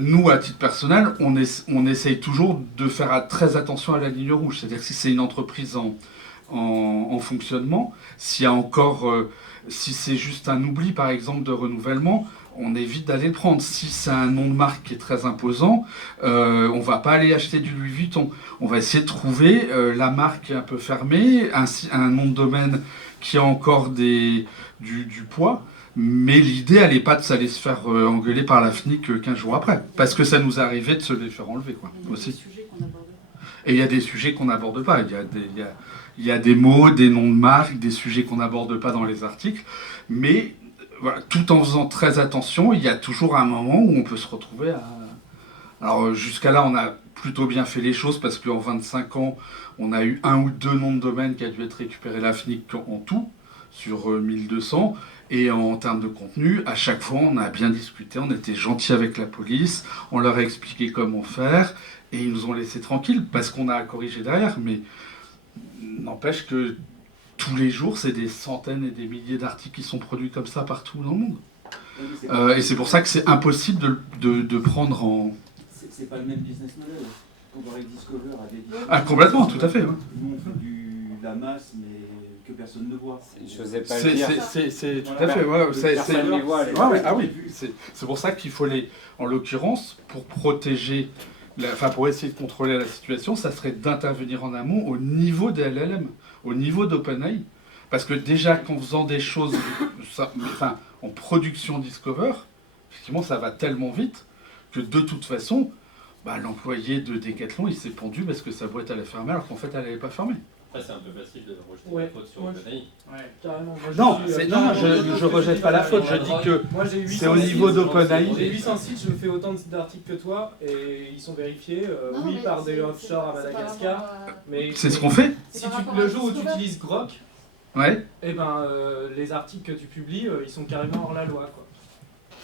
Nous, à titre personnel, on essaye toujours de faire très attention à la ligne rouge. C'est-à-dire que si c'est une entreprise en fonctionnement, s'il y a encore, si c'est juste un oubli par exemple de renouvellement, on évite d'aller le prendre. Si c'est un nom de marque qui est très imposant, on va pas aller acheter du Louis Vuitton. On va essayer de trouver la marque un peu fermée, un nom de domaine qui a encore du poids. Mais l'idée, elle n'est pas de s'aller se faire engueuler par la FNIC 15 jours après. Parce que ça nous est arrivé de se les faire enlever, quoi, aussi. Et il y a des sujets qu'on n'aborde pas. Il y a des mots, des noms de marques, des sujets qu'on n'aborde pas dans les articles. Mais voilà, tout en faisant très attention, il y a toujours un moment où on peut se retrouver à... Alors jusqu'à là, on a plutôt bien fait les choses parce qu'en 25 ans, on a eu 1 ou 2 noms de domaine qui a dû être récupérés à la FNIC en tout, sur 1200. Et en termes de contenu, à chaque fois, on a bien discuté, on était gentil avec la police, on leur a expliqué comment faire, et ils nous ont laissé tranquilles parce qu'on a à corriger derrière. Mais n'empêche que tous les jours, c'est des centaines et des milliers d'articles qui sont produits comme ça partout dans le monde. Et c'est pour ça que c'est impossible de prendre en... C'est pas le même business model. Comparé Discover à des... Ah, complètement, tout à fait. Ouais. Nous, on fait de la masse, mais que personne ne voit. Je n'osais pas le dire. C'est tout à fait. Ouais, Personne ne les voit. Ah oui, c'est pour ça qu'il faut en l'occurrence, pour protéger... pour essayer de contrôler la situation, ça serait d'intervenir en amont au niveau des LLM, au niveau d'OpenAI. Parce que déjà, qu'en faisant des choses, en production Discover, effectivement, ça va tellement vite que de toute façon, l'employé de Decathlon, il s'est pendu parce que sa boîte allait fermer alors qu'en fait, elle n'allait pas fermer. Après, c'est un peu facile de rejeter la faute sur OpenAI. Ouais, carrément. Non, je rejette pas la faute, je dis que c'est au niveau d'OpenAI. J'ai 800 sites, je fais autant d'articles que toi, et ils sont vérifiés, oui, par des offshore à Madagascar, mais... C'est ce qu'on fait. Si le jour où tu utilises Grok, ouais. Eh ben, les articles que tu publies, ils sont carrément hors la loi, quoi.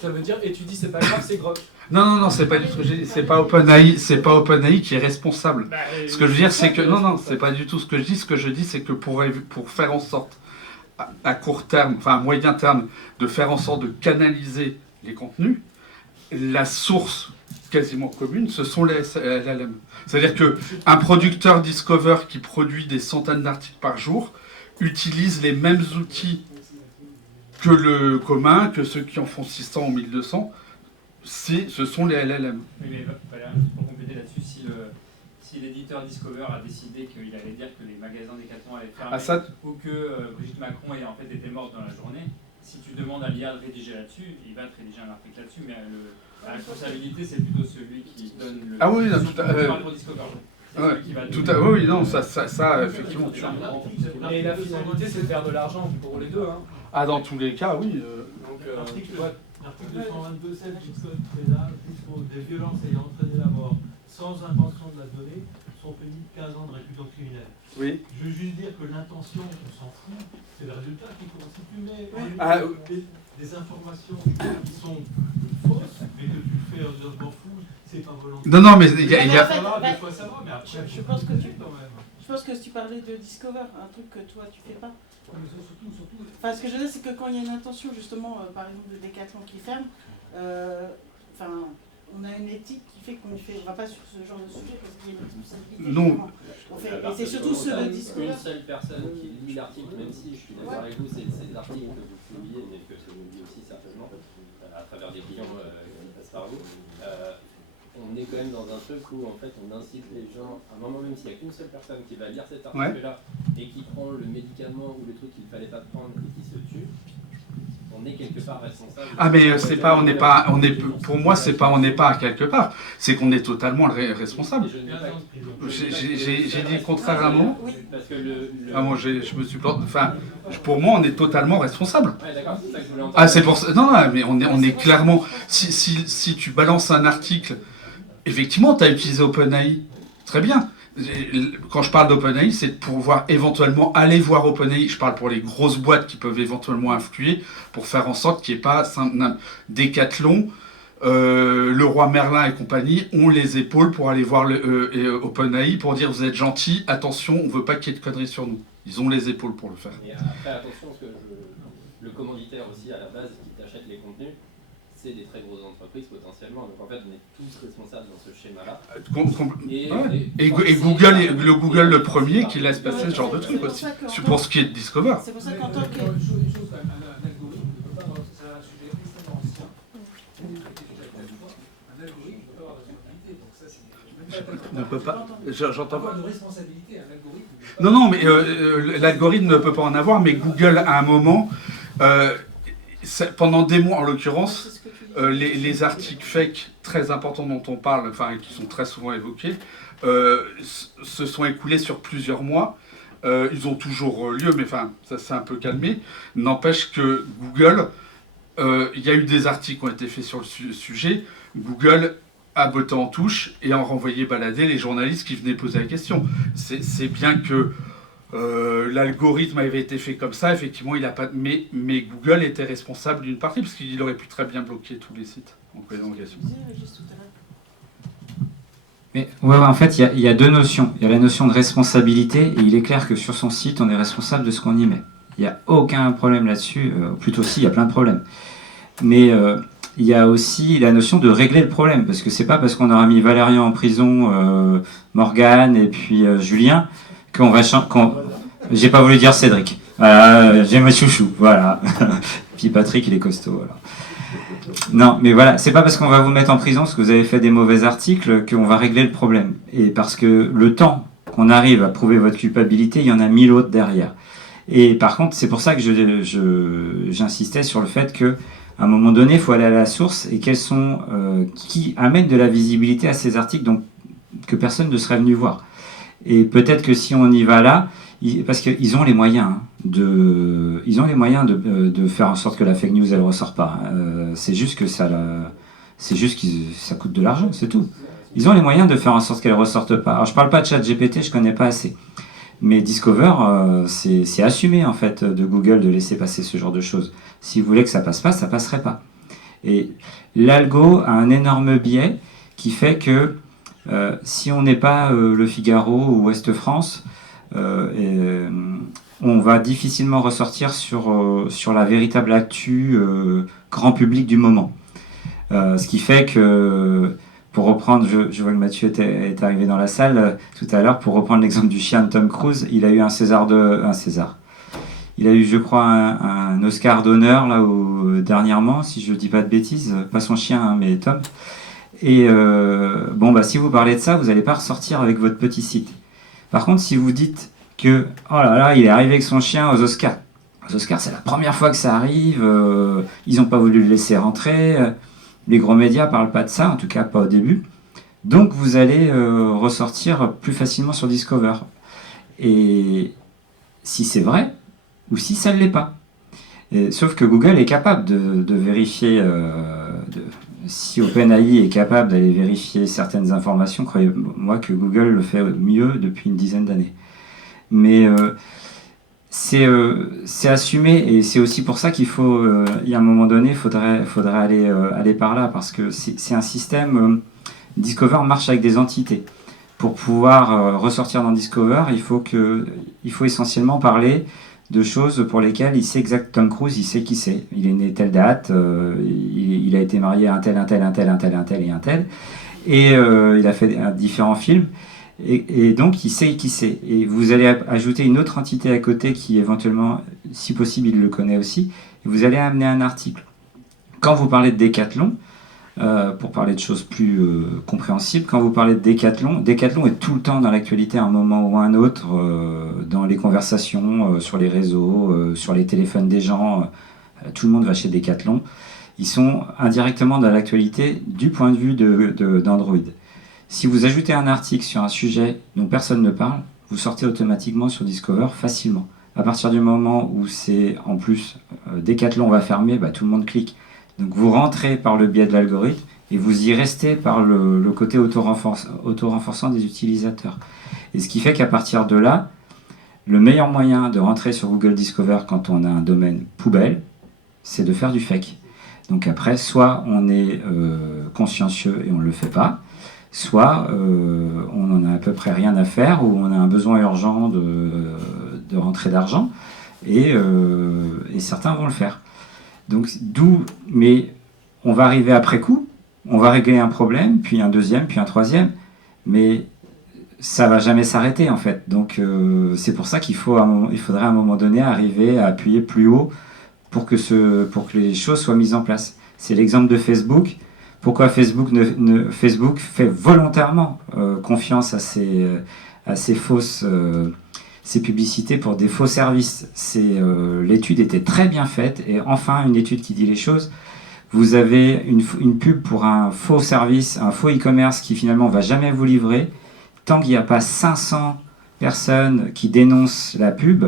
Ça veut dire, et tu dis c'est pas grave, c'est Grok. Non, c'est pas du tout ce que j'ai dit. C'est pas OpenAI qui est responsable. Ce que je veux dire, c'est que non, c'est pas du tout ce que je dis. Ce que je dis, c'est que pour faire en sorte, à court terme, enfin à moyen terme, de faire en sorte de canaliser les contenus, la source quasiment commune, ce sont les LLM. C'est-à-dire que un producteur Discover qui produit des centaines d'articles par jour utilise les mêmes outils que le commun, que ceux qui en font 600 ou 1200, ce sont les LLM. Oui, mais voilà, pour compléter là-dessus, si l'éditeur Discover a décidé qu'il allait dire que les magasins Decathlon allaient fermer, ou que Brigitte Macron en fait était morte dans la journée, si tu demandes à l'IA de rédiger là-dessus, il va te rédiger un article là-dessus, mais la responsabilité, c'est plutôt celui qui donne le... Ah oui, là, tout à fait. Pour Discover. Ouais, oui, non, ça effectivement. Et la finalité, c'est de faire de l'argent pour les deux. Hein. Ah, dans tous les cas, oui. Donc, L'article 222.7 du Code pénal dispose des violences ayant entraîné la mort sans intention de la donner sont punies de 15 ans de réclusion criminelle. Oui. Je veux juste dire que l'intention, on s'en fout, c'est le résultat qui compte. Si tu mets des informations qui sont fausses, mais que tu fais je m'en fous, c'est pas volontaire. Non, mais il y a... Des fois ça va, mais après, je pense que tu parlais de Discover, un truc que toi tu fais pas. Surtout. Enfin, ce que je veux dire, c'est que quand il y a une intention, justement, par exemple, de Decathlon qui ferme, on a une éthique qui fait qu'on ne va pas sur ce genre de sujet parce qu'il y a une responsabilité. Non. Et c'est surtout ceux de Discover. Une seule personne qui lit l'article, même si je suis d'accord avec vous, c'est des articles que vous publiez, mais que je vous lis aussi certainement, à travers des clients qui passent par vous. On est quand même dans un truc où en fait on incite les gens, à un moment même s'il n'y a qu'une seule personne qui va lire cet article-là et qui prend le médicament ou le truc qu'il ne fallait pas prendre et qui se tue, on est quelque part responsable. Ah mais c'est pas, pour moi c'est pas on n'est pas quelque part, c'est qu'on est totalement responsable. J'ai dit contrairement. Parce que moi je me suis planté. Enfin, pour moi on est totalement responsable. Ouais, d'accord, c'est ça que je voulais entendre. Ah c'est pour ça. Non, mais on est clairement. Si tu balances un article, effectivement tu as utilisé OpenAI, très bien. Quand je parle d'OpenAI, c'est de pouvoir éventuellement aller voir OpenAI. Je parle pour les grosses boîtes qui peuvent éventuellement influer pour faire en sorte qu'il n'y ait pas Decathlon, Leroy Merlin et compagnie ont les épaules pour aller voir OpenAI pour dire vous êtes gentil, attention, on ne veut pas qu'il y ait de conneries sur nous. Ils ont les épaules pour le faire. Et après, attention, parce que le commanditaire aussi à la base qui t'achète les contenus, c'est des très grosses entreprises potentiellement. Donc en fait, on est tous responsables dans ce schéma-là. Et Google, Google le premier qui laisse passer ce genre de truc aussi. Pour ce qui est de Discover. C'est pour ça qu'en tant que... Une chose quand même, un algorithme ne peut pas avoir, c'est un sujet extrêmement ancien. Un algorithme ne peut pas avoir de responsabilité. Donc ça, c'est... Ne peut pas. J'entends pas. De responsabilité, un algorithme. Non, mais l'algorithme ne peut pas en avoir, mais Google à un moment. Pendant des mois, en l'occurrence, les articles fake très importants dont on parle, enfin qui sont très souvent évoqués, se sont écoulés sur plusieurs mois. Ils ont toujours lieu, mais enfin, ça s'est un peu calmé. N'empêche que Google, il y a eu des articles qui ont été faits sur le sujet. Google a botté en touche et a renvoyé balader les journalistes qui venaient poser la question. C'est bien que l'algorithme avait été fait comme ça, effectivement, il a pas. Mais Google était responsable d'une partie, parce qu'il aurait pu très bien bloquer tous les sites en posant la question. Mais ouais, en fait, il y a deux notions. Il y a la notion de responsabilité, et il est clair que sur son site, on est responsable de ce qu'on y met. Il n'y a aucun problème là-dessus. Plutôt si, il y a plein de problèmes. Mais il y a aussi la notion de régler le problème, parce que c'est pas parce qu'on aura mis Valérian en prison, Morgane et puis Julien, qu'on va j'ai pas voulu dire Cédric. Voilà, j'ai mes chouchous, voilà. Puis Patrick, il est costaud, voilà. Non, mais voilà, c'est pas parce qu'on va vous mettre en prison parce que vous avez fait des mauvais articles qu'on va régler le problème. Et parce que le temps qu'on arrive à prouver votre culpabilité, il y en a 1000 autres derrière. Et par contre, c'est pour ça que j'insistais sur le fait que à un moment donné, il faut aller à la source et quels sont qui amènent de la visibilité à ces articles donc que personne ne serait venu voir. Et peut-être que si on y va là, parce qu'ils ont les moyens de faire en sorte que la fake news elle ressort pas. C'est juste que ça coûte de l'argent, c'est tout. Ils ont les moyens de faire en sorte qu'elle ressorte pas. Alors je parle pas de ChatGPT, je connais pas assez. Mais Discover, c'est assumé en fait de Google de laisser passer ce genre de choses. Si vous voulez que ça passe pas, ça passerait pas. Et l'algo a un énorme biais qui fait que si on n'est pas Le Figaro ou Ouest France, on va difficilement ressortir sur la véritable actu grand public du moment. Ce qui fait que, pour reprendre, je vois que Mathieu est arrivé dans la salle tout à l'heure, pour reprendre l'exemple du chien de Tom Cruise, il a eu un César. Il a eu, je crois, un Oscar d'honneur là dernièrement, si je ne dis pas de bêtises, pas son chien, hein, mais Tom. Et si vous parlez de ça, vous n'allez pas ressortir avec votre petit site. Par contre, si vous dites que, oh là là, il est arrivé avec son chien aux Oscars, aux Oscars, c'est la première fois que ça arrive, ils n'ont pas voulu le laisser rentrer, les gros médias ne parlent pas de ça, en tout cas pas au début. Donc vous allez ressortir plus facilement sur Discover. Et si c'est vrai, ou si ça ne l'est pas. Sauf que Google est capable de vérifier, si OpenAI est capable d'aller vérifier certaines informations, croyez-moi que Google le fait mieux depuis une dizaine d'années. Mais c'est assumé, et c'est aussi pour ça qu'il faut, il y a un moment donné, il faudrait aller par là, parce que c'est un système, Discover marche avec des entités. Pour pouvoir ressortir dans Discover, il faut essentiellement parler de choses pour lesquelles il sait exactement. Tom Cruise, il sait qui c'est. Il est né telle date, il a été marié à un tel, et il a fait différents films, et donc il sait qui c'est. Et vous allez ajouter une autre entité à côté qui éventuellement, si possible, il le connaît aussi, et vous allez amener un article. Quand vous parlez de Decathlon, pour parler de choses plus compréhensibles, quand vous parlez de Decathlon est tout le temps dans l'actualité à un moment ou à un autre, dans les conversations, sur les réseaux, sur les téléphones des gens, tout le monde va chez Decathlon. Ils sont indirectement dans l'actualité du point de vue d'Android. Si vous ajoutez un article sur un sujet dont personne ne parle, vous sortez automatiquement sur Discover facilement. À partir du moment où c'est en plus Decathlon va fermer, tout le monde clique. Donc vous rentrez par le biais de l'algorithme et vous y restez par le côté auto-renforçant des utilisateurs. Et ce qui fait qu'à partir de là, le meilleur moyen de rentrer sur Google Discover quand on a un domaine poubelle, c'est de faire du fake. Donc après, soit on est consciencieux et on ne le fait pas, soit on n'en a à peu près rien à faire, ou on a un besoin urgent de rentrée d'argent, et certains vont le faire. Donc, mais on va arriver après coup, on va régler un problème, puis un deuxième, puis un troisième, mais ça va jamais s'arrêter en fait. Donc c'est pour ça qu'il faudrait à un moment donné arriver à appuyer plus haut pour que les choses soient mises en place. C'est l'exemple de Facebook. Pourquoi Facebook fait volontairement confiance à ces fausses ces publicités pour des faux services. L'étude était très bien faite, et enfin une étude qui dit les choses. Vous avez une pub pour un faux service, un faux e-commerce qui finalement ne va jamais vous livrer. Tant qu'il n'y a pas 500 personnes qui dénoncent la pub,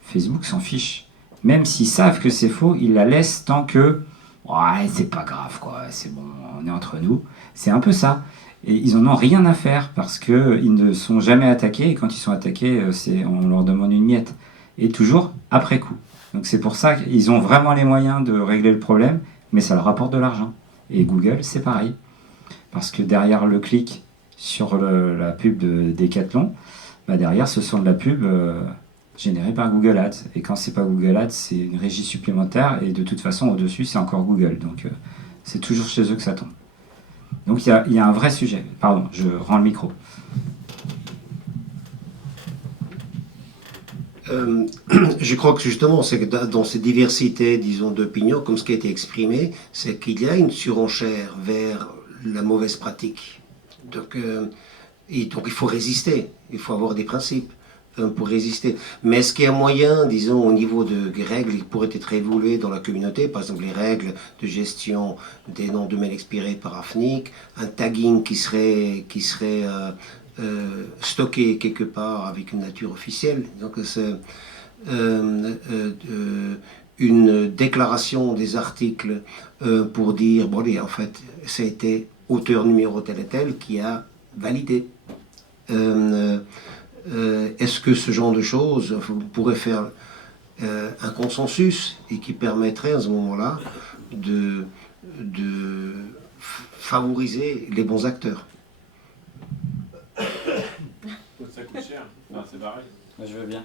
Facebook s'en fiche. Même s'ils savent que c'est faux, ils la laissent tant que « ouais, c'est pas grave, quoi, c'est bon, on est entre nous ». C'est un peu ça. Et ils n'en ont rien à faire parce qu'ils ne sont jamais attaqués, et quand ils sont attaqués, on leur demande une miette. Et toujours après coup. Donc c'est pour ça qu'ils ont vraiment les moyens de régler le problème, mais ça leur rapporte de l'argent. Et Google, c'est pareil. Parce que derrière le clic sur la pub de Decathlon, derrière ce sont de la pub générée par Google Ads. Et quand c'est pas Google Ads, c'est une régie supplémentaire, et de toute façon, au-dessus, c'est encore Google. Donc c'est toujours chez eux que ça tombe. Donc il y a un vrai sujet. Pardon, je rends le micro. Je crois que justement, c'est que dans cette diversité, disons, d'opinions, comme ce qui a été exprimé, c'est qu'il y a une surenchère vers la mauvaise pratique. Donc il faut résister, il faut avoir des principes pour résister. Mais est-ce qu'il y a moyen, disons, au niveau de règles qui pourraient être évoluées dans la communauté, par exemple les règles de gestion des noms de domaine expirés par AFNIC, un tagging qui serait stocké quelque part avec une nature officielle, donc c'est une déclaration des articles pour dire, bon, en fait, ça a été auteur numéro tel et tel qui a validé. Est-ce que ce genre de choses pourrait faire un consensus et qui permettrait à ce moment-là de favoriser les bons acteurs? Ça coûte cher. Non, c'est pareil. Je veux bien.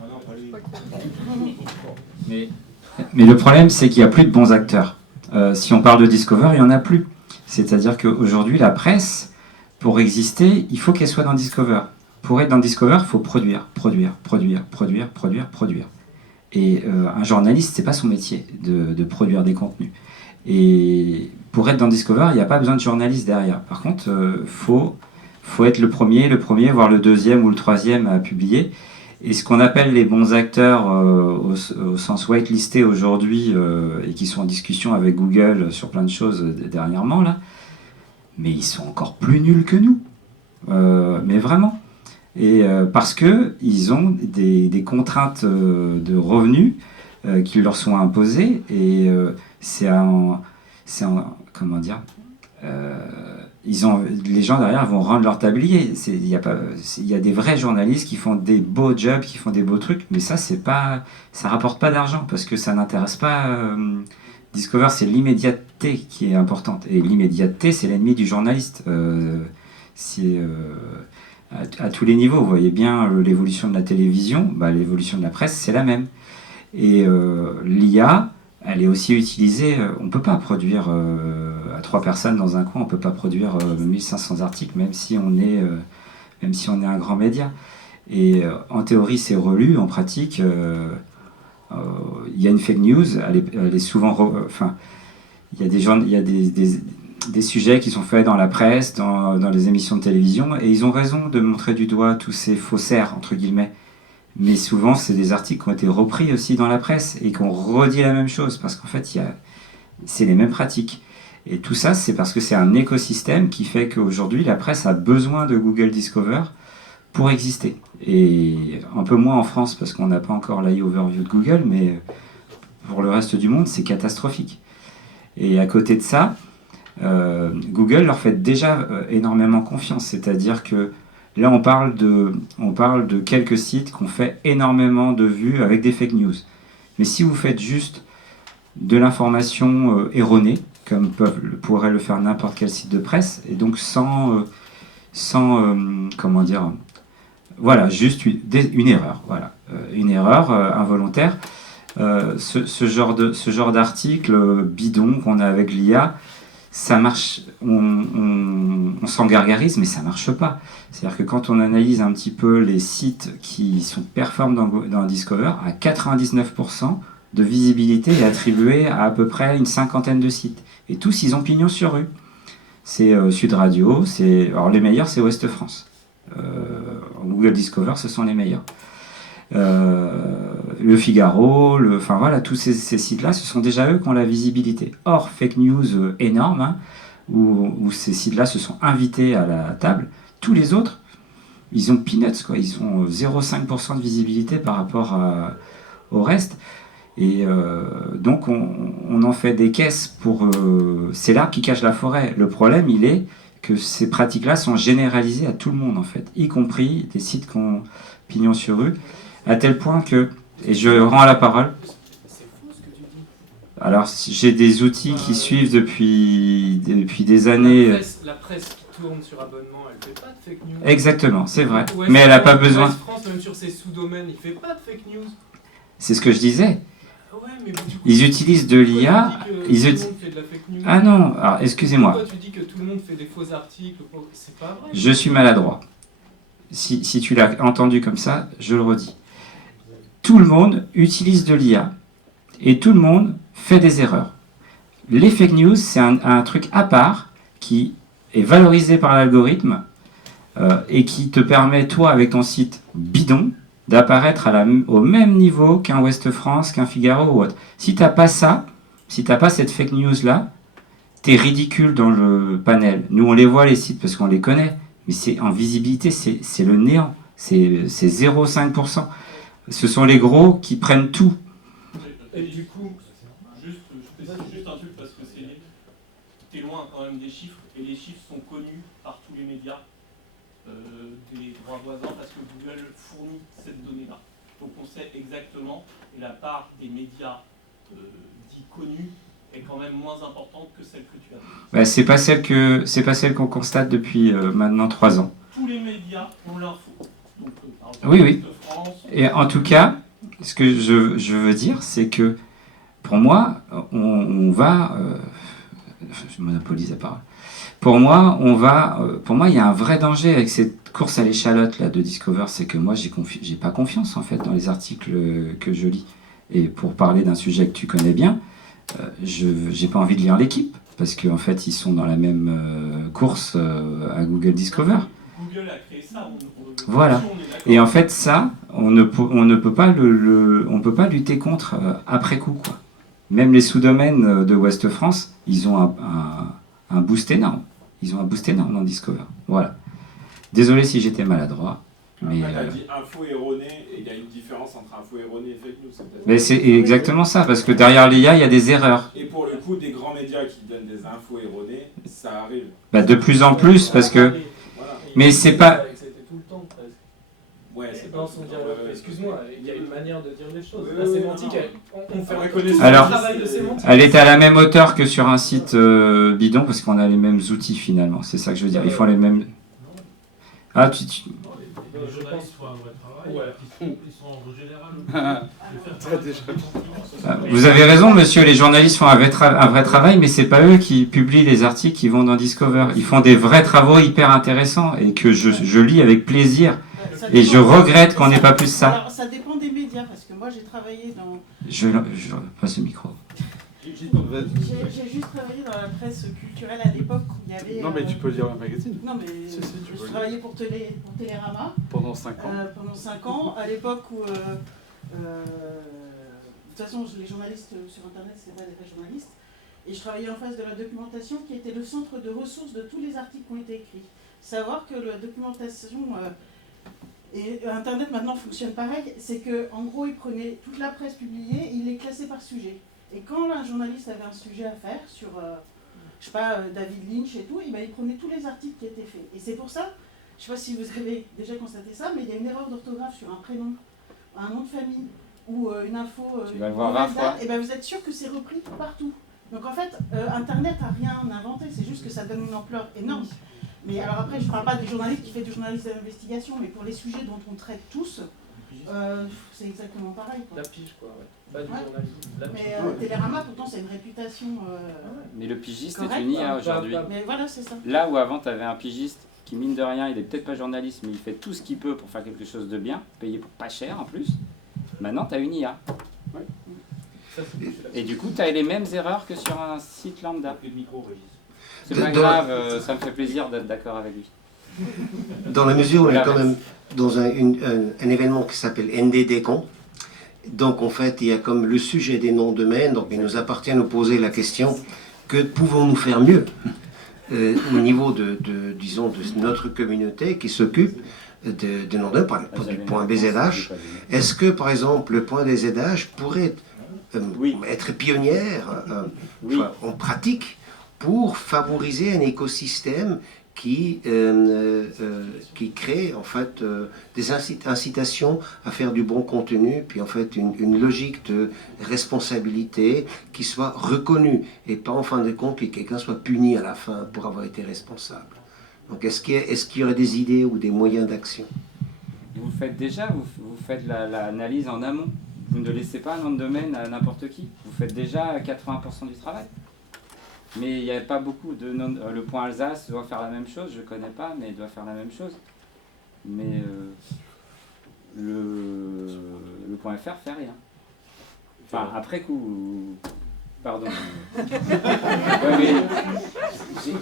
Ah non, pas lui. Mais le problème, c'est qu'il n'y a plus de bons acteurs. Si on parle de Discover, il n'y en a plus. C'est-à-dire qu'aujourd'hui, la presse, pour exister, il faut qu'elle soit dans Discover. Pour être dans Discover, il faut produire. Et un journaliste, c'est pas son métier de produire des contenus. Et pour être dans Discover, il n'y a pas besoin de journaliste derrière. Par contre, faut être le premier, voire le deuxième ou le troisième à publier. Et ce qu'on appelle les bons acteurs au sens whitelisté aujourd'hui et qui sont en discussion avec Google sur plein de choses dernièrement, là, mais ils sont encore plus nuls que nous. Mais vraiment. Et parce qu'ils ont des contraintes de revenus qui leur sont imposées et comment dire, les gens derrière vont rendre leur tablier. Il y a des vrais journalistes qui font des beaux jobs, qui font des beaux trucs, mais ça rapporte pas d'argent parce que ça n'intéresse pas. Discover, c'est l'immédiateté qui est importante et l'immédiateté, c'est l'ennemi du journaliste. À tous les niveaux, vous voyez bien l'évolution de la télévision, l'évolution de la presse, c'est la même. Et l'IA, elle est aussi utilisée, on ne peut pas produire à 3 personnes dans un coin, on ne peut pas produire 1500 articles, même si on est un grand média. Et en théorie, c'est relu, en pratique, il y a une fake news, elle est souvent... il y a des sujets qui sont faits dans la presse, dans les émissions de télévision, et ils ont raison de montrer du doigt tous ces faussaires, entre guillemets. Mais souvent, c'est des articles qui ont été repris aussi dans la presse et qui ont redit la même chose, parce qu'en fait, c'est les mêmes pratiques. Et tout ça, c'est parce que c'est un écosystème qui fait qu'aujourd'hui, la presse a besoin de Google Discover pour exister. Et un peu moins en France, parce qu'on n'a pas encore l'eye overview de Google, mais pour le reste du monde, c'est catastrophique. Et à côté de ça, Google leur fait déjà énormément confiance, c'est-à-dire que là on parle de quelques sites qui ont fait énormément de vues avec des fake news. Mais si vous faites juste de l'information erronée, comme pourrait le faire n'importe quel site de presse, et donc sans comment dire, voilà, juste une erreur, voilà, une erreur involontaire. Ce genre d'article bidon qu'on a avec l'IA, ça marche, on s'en gargarise, mais ça marche pas. C'est-à-dire que quand on analyse un petit peu les sites qui performent dans Discover, à 99% de visibilité est attribuée à peu près une 50aine de sites. Et tous, ils ont pignon sur rue. C'est Sud Radio, alors les meilleurs, c'est Ouest France. Google Discover, ce sont les meilleurs. Le Figaro, enfin voilà, tous ces sites-là, ce sont déjà eux qui ont la visibilité. Or, fake news énorme, hein, où ces sites-là se sont invités à la table, tous les autres, ils ont peanuts, quoi. Ils ont 0,5% de visibilité par rapport au reste. Et donc, on en fait des caisses pour... c'est l'arbre qui cache la forêt. Le problème, il est que ces pratiques-là sont généralisées à tout le monde, en fait, y compris des sites qui ont pignon sur rue, à tel point que... Et je rends la parole. Alors, j'ai des outils qui suivent depuis des années... La presse qui tourne sur abonnement, elle fait pas de fake news. Exactement, c'est vrai. Mais elle n'a pas besoin... Ouest France, même sur ses sous-domaines, il fait pas de fake news. C'est ce que je disais. Ouais, mais du coup, ils utilisent de l'IA. Ah non, alors excusez-moi. Pourquoi tu dis que tout le monde fait des faux articles? C'est pas vrai. Je suis maladroit. Si tu l'as entendu comme ça, je le redis. Tout le monde utilise de l'IA et tout le monde fait des erreurs. Les fake news, c'est un truc à part qui est valorisé par l'algorithme et qui te permet, toi, avec ton site bidon, d'apparaître au même niveau qu'un Ouest France, qu'un Figaro ou autre. Si tu n'as pas ça, si tu n'as pas cette fake news-là, tu es ridicule dans le panel. Nous, on les voit, les sites, parce qu'on les connaît, mais en visibilité, c'est le néant. C'est 0,5%. Ce sont les gros qui prennent tout. Et du coup, juste un truc, parce que t'es loin quand même des chiffres, et les chiffres sont connus par tous les médias des droits voisins, parce que Google fournit cette donnée-là. Donc on sait exactement, et la part des médias dits connus est quand même moins importante que celle que tu as. C'est pas celle qu'on constate depuis maintenant 3 ans. Tous les médias ont l'info. Oui. Et en tout cas, ce que je veux dire, c'est que pour moi, on va... je monopolise la parole. Pour moi, il y a un vrai danger avec cette course à l'échalote là de Discover, c'est que moi, j'ai pas confiance en fait dans les articles que je lis. Et pour parler d'un sujet que tu connais bien, j'ai pas envie de lire l'équipe parce qu'en fait, ils sont dans la même course à Google Discover. Google a créé ça. Voilà. Et en fait, ça, on ne peut pas on peut pas lutter contre après coup, quoi. Même les sous-domaines de Ouest France, ils ont un boost énorme. Ils ont un boost énorme dans Discover. Voilà. Désolé si j'étais maladroit. Mais après, tu as dit info erronée, et il y a une différence entre info erronée et fake news. mais c'est exactement ça, parce que derrière l'IA, il y a des erreurs. Et pour le coup, des grands médias qui donnent des infos erronées, ça arrive. Bah, de plus en plus, parce que... Voilà. Mais c'est pas... C'était tout le temps, presque. Ouais, c'est dans son dialogue. Excuse-moi, il y a une manière de dire les choses. Oui, La oui, sémantique, on fait reconnaître Alors, le travail de sémantique. elle est à la même hauteur que sur un site bidon, parce qu'on a les mêmes outils finalement. C'est ça que je veux dire. Ils font les mêmes... Ah, tu... Je pense qu'il faut un vrai travail. Ils sont en général. Vous avez raison, monsieur, les journalistes font un vrai travail, mais c'est pas eux qui publient les articles qui vont dans Discover. Ils font des vrais travaux hyper intéressants et que je lis avec plaisir. Et je regrette qu'on n'ait pas plus ça. Alors, ça dépend des médias, parce que moi j'ai travaillé dans... Je passe le micro. J'ai juste travaillé dans la presse culturelle à l'époque où il y avait... Non mais tu peux lire un magazine. Non mais je travaillais pour Télérama. Pendant 5 ans. Pendant 5 ans, à l'époque où... de toute façon, les journalistes sur Internet, c'est pas des vrais journalistes. Et je travaillais en face de la documentation qui était le centre de ressources de tous les articles qui ont été écrits. Savoir que la documentation... et Internet maintenant fonctionne pareil, c'est qu'en gros, il prenait toute la presse publiée, il les classait par sujet. Et quand un journaliste avait un sujet à faire sur, je sais pas, David Lynch et tout, il prenait tous les articles qui étaient faits. Et c'est pour ça, je sais pas si vous avez déjà constaté ça, mais il y a une erreur d'orthographe sur un prénom, un nom de famille, ou une info, tu vas le voir 20 fois. Et ben vous êtes sûr que c'est repris partout. Donc en fait, Internet n'a rien inventé, c'est juste que ça donne une ampleur énorme. Mais alors après, je ne parle pas du journaliste qui fait du journalisme d'investigation, mais pour les sujets dont on traite tous, c'est exactement pareil, quoi. La pige, quoi. Ouais. Pas du journalisme. Mais Télérama, pourtant, c'est une réputation. Mais le pigiste correcte, est une IA aujourd'hui. Mais voilà, c'est ça. Là où avant, tu avais un pigiste qui, mine de rien, il est peut-être pas journaliste, mais il fait tout ce qu'il peut pour faire quelque chose de bien, payé pour pas cher en plus. Maintenant, tu as une IA. Ouais. Et du coup, tu as les mêmes erreurs que sur un site lambda. C'est pas grave, ça me fait plaisir d'être d'accord avec lui. Dans la mesure où on est quand même dans un événement qui s'appelle NDDCon, donc en fait il y a comme le sujet des noms de domaine, donc il nous appartient de nous poser la question, que pouvons-nous faire mieux au niveau disons, de notre communauté qui s'occupe de noms de domaine, du point BZH. Est-ce que par exemple le point BZH pourrait être pionnière en pratique pour favoriser un écosystème qui crée en fait des incitations à faire du bon contenu, puis en fait une logique de responsabilité qui soit reconnue et pas en fin de compte que quelqu'un soit puni à la fin pour avoir été responsable. Donc est-ce qu'il y aurait des idées ou des moyens d'action? Vous faites déjà, vous faites l'analyse en amont. Vous ne laissez pas un nom de domaine à n'importe qui. Vous faites déjà 80% du travail. Mais il n'y a pas beaucoup de noms. Le point Alsace doit faire la même chose, je ne connais pas, mais il doit faire la même chose. Mais le point .fr fait rien. Enfin, après coup... Pardon. Ouais,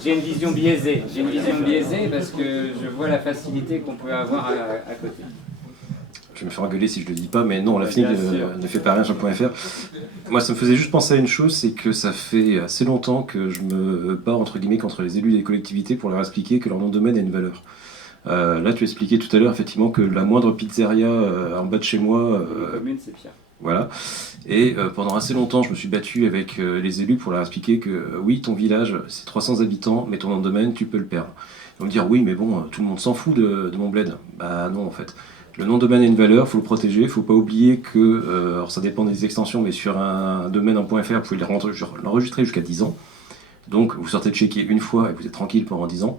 j'ai une vision biaisée. J'ai une vision biaisée parce que je vois la facilité qu'on peut avoir à côté. Je vais me faire engueuler si je le dis pas, mais non, la FNIC ne fait pas rien sur le .fr. Moi, ça me faisait juste penser à une chose, c'est que ça fait assez longtemps que je me bats, entre guillemets, contre les élus des collectivités pour leur expliquer que leur nom de domaine a une valeur. Là, tu expliquais tout à l'heure, effectivement, que la moindre pizzeria en bas de chez moi... commune, c'est pire. Voilà. Et pendant assez longtemps, je me suis battu avec les élus pour leur expliquer que oui, ton village, c'est 300 habitants, mais ton nom de domaine, tu peux le perdre. Ils vont me dire, oui, mais bon, tout le monde s'en fout de mon bled. Bah non, en fait. Le nom de domaine a une valeur, il faut le protéger, il ne faut pas oublier que, alors ça dépend des extensions, mais sur un domaine en .fr, vous pouvez l'enregistrer jusqu'à 10 ans. Donc vous sortez de checker une fois et vous êtes tranquille pendant 10 ans.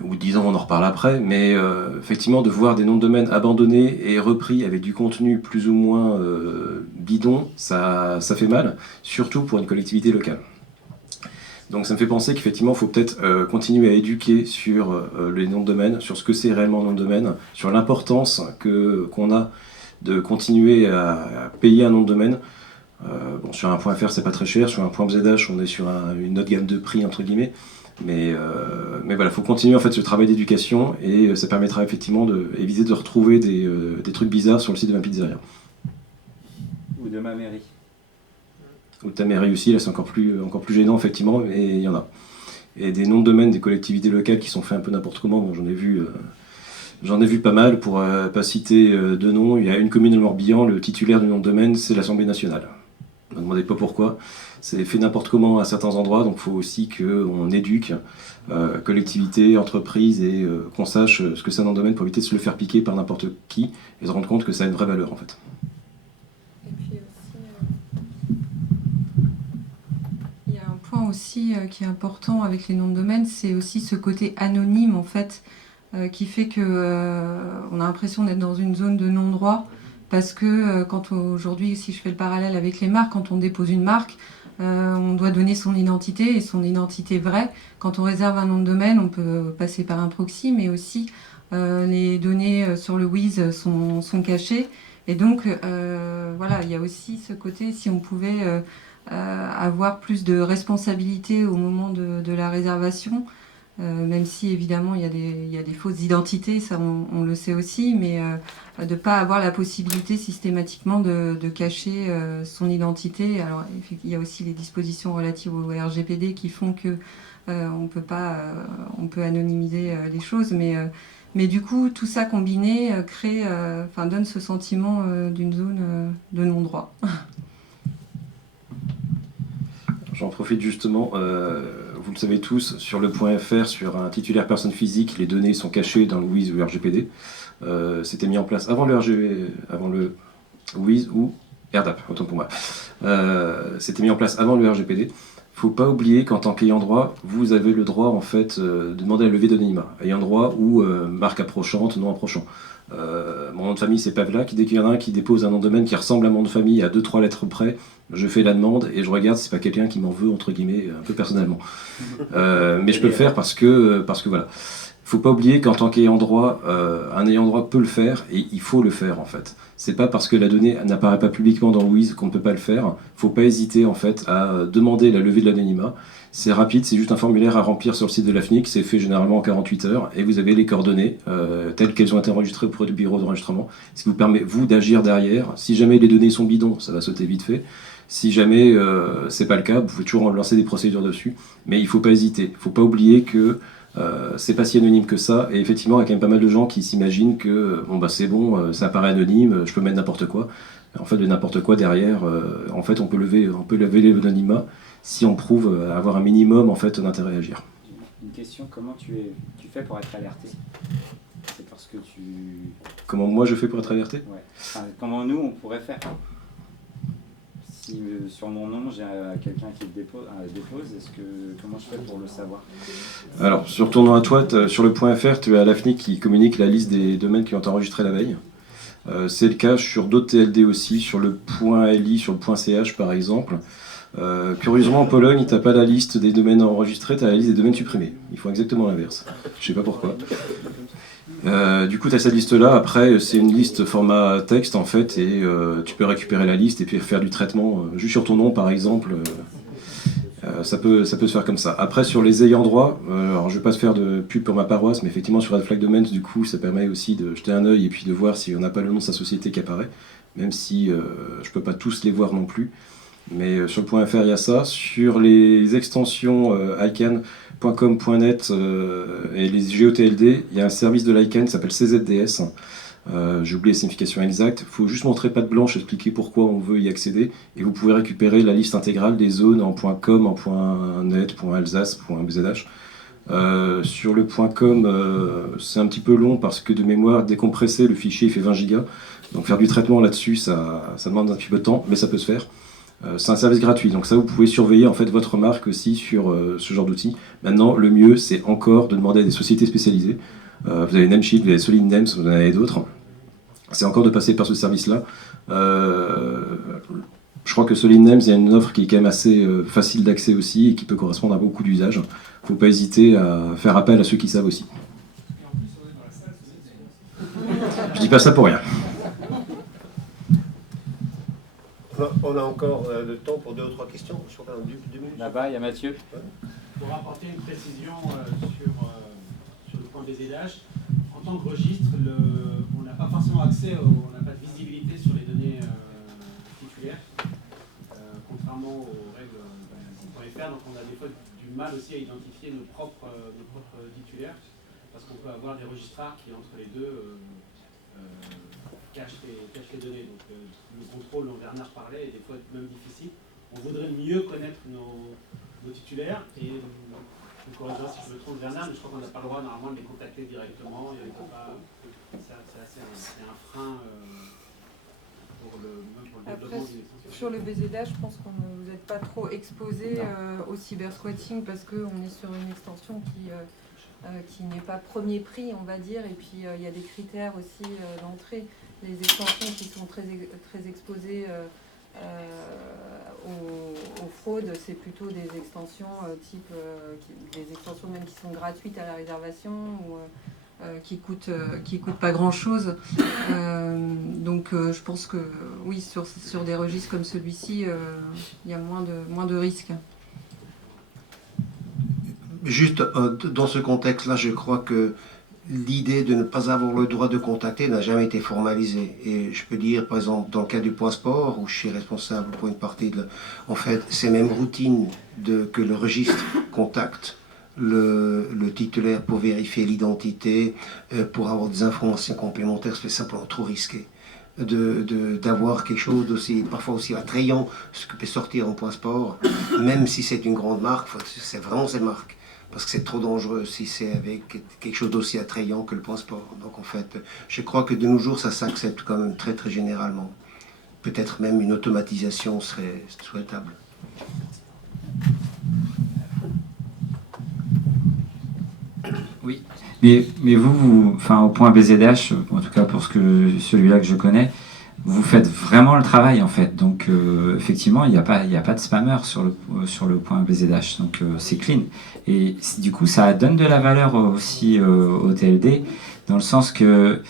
Ou 10 ans, on en reparle après, mais effectivement, de voir des noms de domaine abandonnés et repris avec du contenu plus ou moins bidon, ça fait mal, surtout pour une collectivité locale. Donc ça me fait penser qu'effectivement, il faut peut-être continuer à éduquer sur les noms de domaine, sur ce que c'est réellement un nom de domaine, sur l'importance qu'on a de continuer à payer un nom de domaine. Bon, sur un .fr, c'est pas très cher, sur un .bzh, on est sur une autre gamme de prix, entre guillemets. Mais voilà, il faut continuer en fait ce travail d'éducation et ça permettra effectivement d'éviter de retrouver des trucs bizarres sur le site de ma pizzeria. Ou de ma mairie. Ou de ta mairie aussi, là c'est encore plus gênant effectivement, mais il y en a. Et des noms de domaine des collectivités locales qui sont faits un peu n'importe comment, bon, j'en ai vu pas mal, pour pas citer de noms. Il y a une commune au Morbihan, le titulaire du nom de domaine c'est l'Assemblée nationale. Ne me demandez pas pourquoi. C'est fait n'importe comment à certains endroits, donc il faut aussi qu'on éduque collectivités, entreprises et qu'on sache ce que c'est un nom de domaine pour éviter de se le faire piquer par n'importe qui et se rendre compte que ça a une vraie valeur en fait. Et puis aussi, il y a un point aussi qui est important avec les noms de domaine, c'est aussi ce côté anonyme en fait, qui fait que on a l'impression d'être dans une zone de non-droit, parce que quand aujourd'hui, si je fais le parallèle avec les marques, quand on dépose une marque, on doit donner son identité et son identité vraie. Quand on réserve un nom de domaine, on peut passer par un proxy, mais aussi les données sur le Wiz sont cachées. Et donc, voilà, il y a aussi ce côté, si on pouvait avoir plus de responsabilité au moment de la réservation, même si évidemment il y a des fausses identités, ça on le sait aussi, mais de ne pas avoir la possibilité systématiquement de cacher son identité. Alors il y a aussi les dispositions relatives au RGPD qui font que on peut anonymiser les choses, mais du coup tout ça combiné donne ce sentiment d'une zone de non-droit. J'en profite justement, vous le savez tous, sur le .fr, sur un titulaire personne physique, les données sont cachées dans le WIS ou le RGPD. C'était mis en place avant le WIS ou RDAP, autant pour moi. C'était mis en place avant le RGPD. Il ne faut pas oublier qu'en tant qu'ayant droit, vous avez le droit en fait de demander la levée d'anonymat. Ayant droit ou marque approchante, non approchant. Mon nom de famille c'est Pavlak, dès qu'il y en a un qui dépose un nom de domaine qui ressemble à mon nom de famille à 2-3 lettres près, je fais la demande et je regarde si c'est pas quelqu'un qui m'en veut entre guillemets un peu personnellement. Mais je peux le faire parce que voilà. Faut pas oublier qu'en tant qu'ayant droit, un ayant droit peut le faire et il faut le faire en fait. C'est pas parce que la donnée n'apparaît pas publiquement dans le WIS qu'on ne peut pas le faire. Faut pas hésiter en fait à demander la levée de l'anonymat. C'est rapide, c'est juste un formulaire à remplir sur le site de l'AFNIC, c'est fait généralement en 48 heures, et vous avez les coordonnées telles qu'elles ont été enregistrées auprès du bureau d'enregistrement, ce qui vous permet, vous, d'agir derrière. Si jamais les données sont bidons, ça va sauter vite fait. Si jamais c'est pas le cas, vous pouvez toujours lancer des procédures dessus, mais il faut pas hésiter. Il faut pas oublier que c'est pas si anonyme que ça, et effectivement, il y a quand même pas mal de gens qui s'imaginent que bon, bah, c'est bon, ça apparaît anonyme, je peux mettre n'importe quoi. En fait, de n'importe quoi derrière, en fait, on peut lever l'anonymat si on prouve avoir un minimum en fait d'intérêt à agir. Une question, comment tu fais pour être alerté? C'est parce que tu... Comment moi je fais pour être alerté? Ouais. Enfin, comment nous on pourrait faire? Si sur mon nom j'ai quelqu'un qui le dépose, comment je fais pour le savoir? Alors sur ton nom à toi, sur le .fr, tu as l'AFNIC qui communique la liste des domaines qui ont été enregistrés la veille. C'est le cas sur d'autres TLD aussi, sur le .li, sur le .ch par exemple. Curieusement en Pologne, tu n'as pas la liste des domaines enregistrés, tu as la liste des domaines supprimés. Ils font exactement l'inverse. Je sais pas pourquoi. Du coup, tu as cette liste-là. Après, c'est une liste format texte en fait, et tu peux récupérer la liste et puis faire du traitement juste sur ton nom par exemple. Ça peut se faire comme ça. Après, sur les ayants droit, alors je vais pas se faire de pub pour ma paroisse, mais effectivement sur Red Flag Domains, du coup, ça permet aussi de jeter un œil et puis de voir si on n'a pas le nom de sa société qui apparaît, même si je peux pas tous les voir non plus. Mais sur le .fr, il y a ça. Sur les extensions ICANN.com.net et les GOTLD, il y a un service de l'ICANN qui s'appelle CZDS. J'ai oublié la signification exacte. Il faut juste montrer patte blanche, expliquer pourquoi on veut y accéder. Et vous pouvez récupérer la liste intégrale des zones en .com, en .net, .alsace, .bzh. Sur le .com, c'est un petit peu long parce que de mémoire, décompressé, le fichier il fait 20 gigas. Donc faire du traitement là-dessus, ça demande un petit peu de temps, mais ça peut se faire. C'est un service gratuit, donc ça vous pouvez surveiller en fait votre marque aussi sur ce genre d'outils. Maintenant, le mieux c'est encore de demander à des sociétés spécialisées. Vous avez Namesheet, vous avez Solid Names, vous en avez d'autres. C'est encore de passer par ce service-là. Je crois que Solid Names, il y a une offre qui est quand même assez facile d'accès aussi et qui peut correspondre à beaucoup d'usages. Il ne faut pas hésiter à faire appel à ceux qui savent aussi. Je dis pas ça pour rien. On a encore le temps pour 2 ou 3 questions. 2 minutes. Là-bas, il y a Mathieu. pour apporter une précision sur le point BZH. En tant que registre, on n'a pas forcément accès, on n'a pas de visibilité sur les données titulaires, contrairement aux règles .fr. Donc on a des fois du mal aussi à identifier nos propres titulaires, parce qu'on peut avoir des registrars qui, entre les deux, cachent les données. Donc le contrôle dont Bernard parlait est des fois même difficile. On voudrait mieux connaître nos titulaires, et je me corrigerai si je me trompe, Bernard, mais je crois qu'on n'a pas le droit normalement de les contacter directement. C'est un frein pour le développement d'une extension. Sur le BZH, je pense qu'on ne vous êtes pas trop exposé au cybersquatting, parce qu'on est sur une extension qui n'est pas premier prix, on va dire, et puis il y a des critères aussi d'entrée. Les extensions qui sont très exposées aux fraudes, c'est plutôt des extensions des extensions même qui sont gratuites à la réservation ou qui coûtent pas grand chose. Donc je pense que oui, sur des registres comme celui-ci, il y a moins de risques. Juste dans ce contexte-là, je crois que l'idée de ne pas avoir le droit de contacter n'a jamais été formalisée. Et je peux dire, par exemple, dans le cas du point sport, où je suis responsable pour une partie en fait, ces mêmes routines que le registre contacte le titulaire pour vérifier l'identité, pour avoir des informations complémentaires, c'est simplement trop risqué. D'avoir quelque chose d'aussi, parfois aussi attrayant, ce que peut sortir en point sport, même si c'est une grande marque, c'est vraiment cette marque. Parce que c'est trop dangereux si c'est avec quelque chose d'aussi attrayant que le point sport. Donc en fait, je crois que de nos jours, ça s'accepte quand même très très généralement. Peut-être même une automatisation serait souhaitable. Oui, mais vous, enfin, au point BZH, en tout cas pour celui-là que je connais, vous faites vraiment le travail en fait. Donc effectivement, il n'y a pas de spammer sur le point BZH, donc c'est clean. Et du coup, ça donne de la valeur aussi au TLD, dans le sens que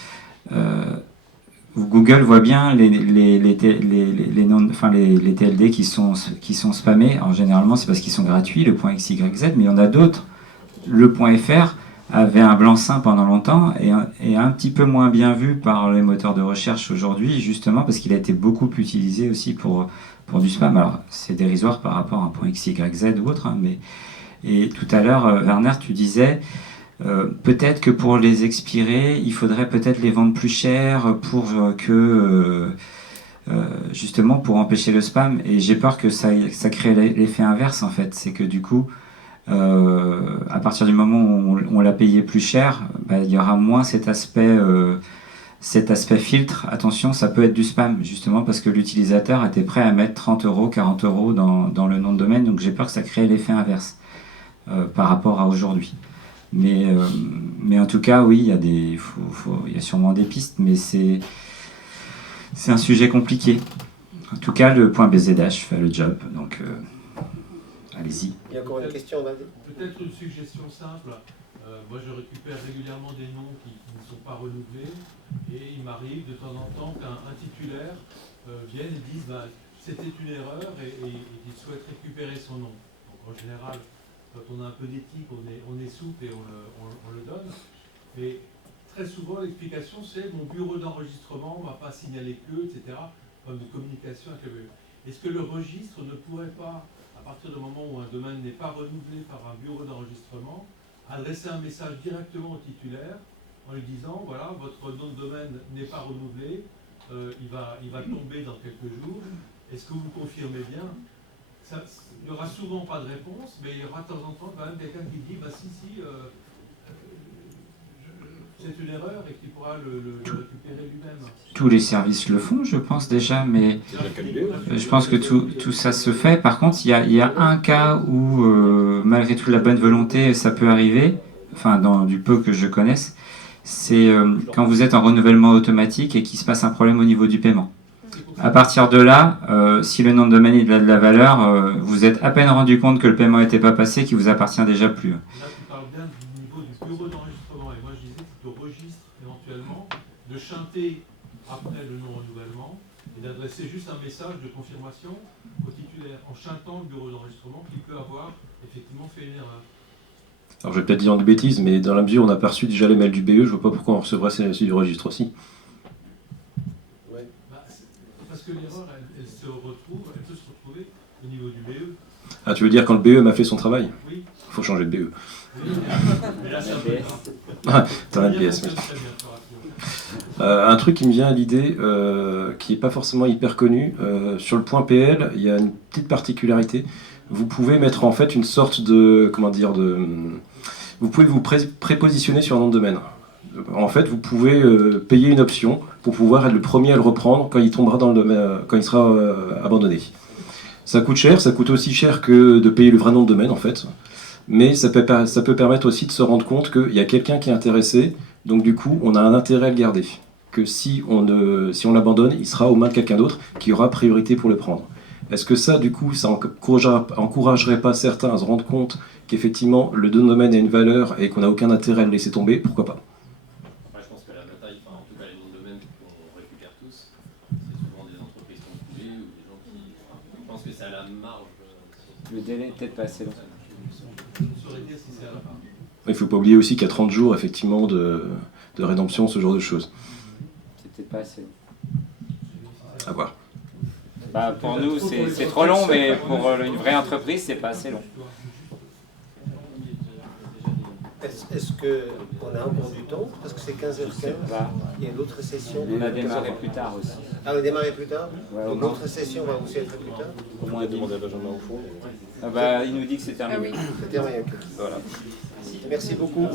Google voit bien les TLD qui sont spammés. Alors, généralement, c'est parce qu'ils sont gratuits, le point XYZ, mais il y en a d'autres. Le point .fr avait un blanc-seing pendant longtemps et un petit peu moins bien vu par les moteurs de recherche aujourd'hui, justement parce qu'il a été beaucoup utilisé aussi pour du spam. Alors, c'est dérisoire par rapport à un point XYZ ou autre, hein, mais... Et tout à l'heure, Werner, tu disais, peut-être que pour les expirer, il faudrait peut-être les vendre plus cher pour justement pour empêcher le spam. Et j'ai peur que ça crée l'effet inverse, en fait. C'est que du coup, à partir du moment où on l'a payé plus cher, il y aura moins cet aspect filtre. Attention, ça peut être du spam, justement parce que l'utilisateur était prêt à mettre 30 €, 40 € dans le nom de domaine. Donc j'ai peur que ça crée l'effet inverse. Par rapport à aujourd'hui. Mais en tout cas, oui, il y a sûrement des pistes, mais c'est un sujet compliqué. En tout cas, le point BZH fait le job, donc allez-y. Il y a encore une question, peut-être une suggestion simple. Moi, je récupère régulièrement des noms qui ne sont pas renouvelés, et il m'arrive de temps en temps qu'un titulaire vienne et dise c'était une erreur et qu'il souhaite récupérer son nom. Donc en général, quand on a un peu d'éthique, on est souple et on le donne. Mais très souvent, l'explication, c'est mon bureau d'enregistrement ne m'a pas signalé que, etc. Comme de communication avec le bureau. Est-ce que le registre ne pourrait pas, à partir du moment où un domaine n'est pas renouvelé par un bureau d'enregistrement, adresser un message directement au titulaire en lui disant, voilà, votre nom de domaine n'est pas renouvelé, il va tomber dans quelques jours, est-ce que vous confirmez bien ? Il n'y aura souvent pas de réponse, mais il y aura de temps en temps quand même quelqu'un qui dit c'est une erreur et qui pourra le récupérer lui-même. Tous les services le font, je pense déjà, mais je pense que tout ça se fait. Par contre, il y a un cas où, malgré toute la bonne volonté, ça peut arriver, enfin, du peu que je connaisse, c'est quand vous êtes en renouvellement automatique et qu'il se passe un problème au niveau du paiement. À partir de là, si le nom de domaine il a de la valeur, vous êtes à peine rendu compte que le paiement n'était pas passé, qu'il vous appartient déjà plus. Là, tu parles bien du niveau du bureau d'enregistrement, et moi je disais que c'est au registre éventuellement de chanter après le non-renouvellement et d'adresser juste un message de confirmation au titulaire en chantant le bureau d'enregistrement qui peut avoir effectivement fait une erreur. Alors je vais peut-être dire une bêtise, mais dans la mesure où on a perçu déjà les mails du BE, je vois pas pourquoi on recevrait celle du registre aussi. Ouais. Bah, parce que l'erreur, elle se retrouve, elle peut se retrouver au niveau du BE. Ah, tu veux dire quand le BE m'a fait son travail? Oui. Il faut changer de BE. Oui, mais là c'est un peu grave. Ah, t'as un PS, oui. Un truc qui me vient à l'idée, qui n'est pas forcément hyper connu, sur le point PL, il y a une petite particularité. Vous pouvez mettre en fait une sorte de, comment dire, vous pouvez vous prépositionner sur un nom de domaine. En fait, vous pouvez payer une option pour pouvoir être le premier à le reprendre quand il tombera dans le domaine, quand il sera abandonné. Ça coûte cher, ça coûte aussi cher que de payer le vrai nom de domaine en fait. Mais ça peut permettre aussi de se rendre compte qu'il y a quelqu'un qui est intéressé, donc du coup on a un intérêt à le garder. Que si on l'abandonne, il sera aux mains de quelqu'un d'autre qui aura priorité pour le prendre. Est-ce que ça, du coup, ça encouragerait pas certains à se rendre compte qu'effectivement le nom de domaine a une valeur et qu'on n'a aucun intérêt à le laisser tomber? Pourquoi pas? Après, je pense que la bataille, en tout cas les noms de domaine qu'on récupère tous, c'est souvent des entreprises qui ont coulé ou des gens qui... je pense que c'est à la marge. Le délai est peut-être pas assez long. Il ne faut pas oublier aussi qu'il y a 30 jours effectivement de rédemption, ce genre de choses. C'est peut-être pas assez long. À voir. Bah, pour nous, c'est trop long, mais pour une vraie entreprise, c'est pas assez long. Est-ce qu'on a encore du temps? Parce que c'est 15h15. Il y a d'autres sessions. On a démarré plus tard aussi. Ah, on a démarré plus tard? Ouais, donc l'autre session va aussi être plus tard? Au moins demander à Benjamin au fond. Ah bah, il nous dit que c'est terminé. Ah oui. C'est terminé. Voilà. Merci beaucoup.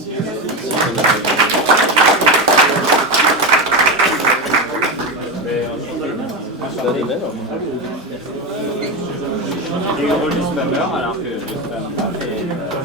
Enchanté.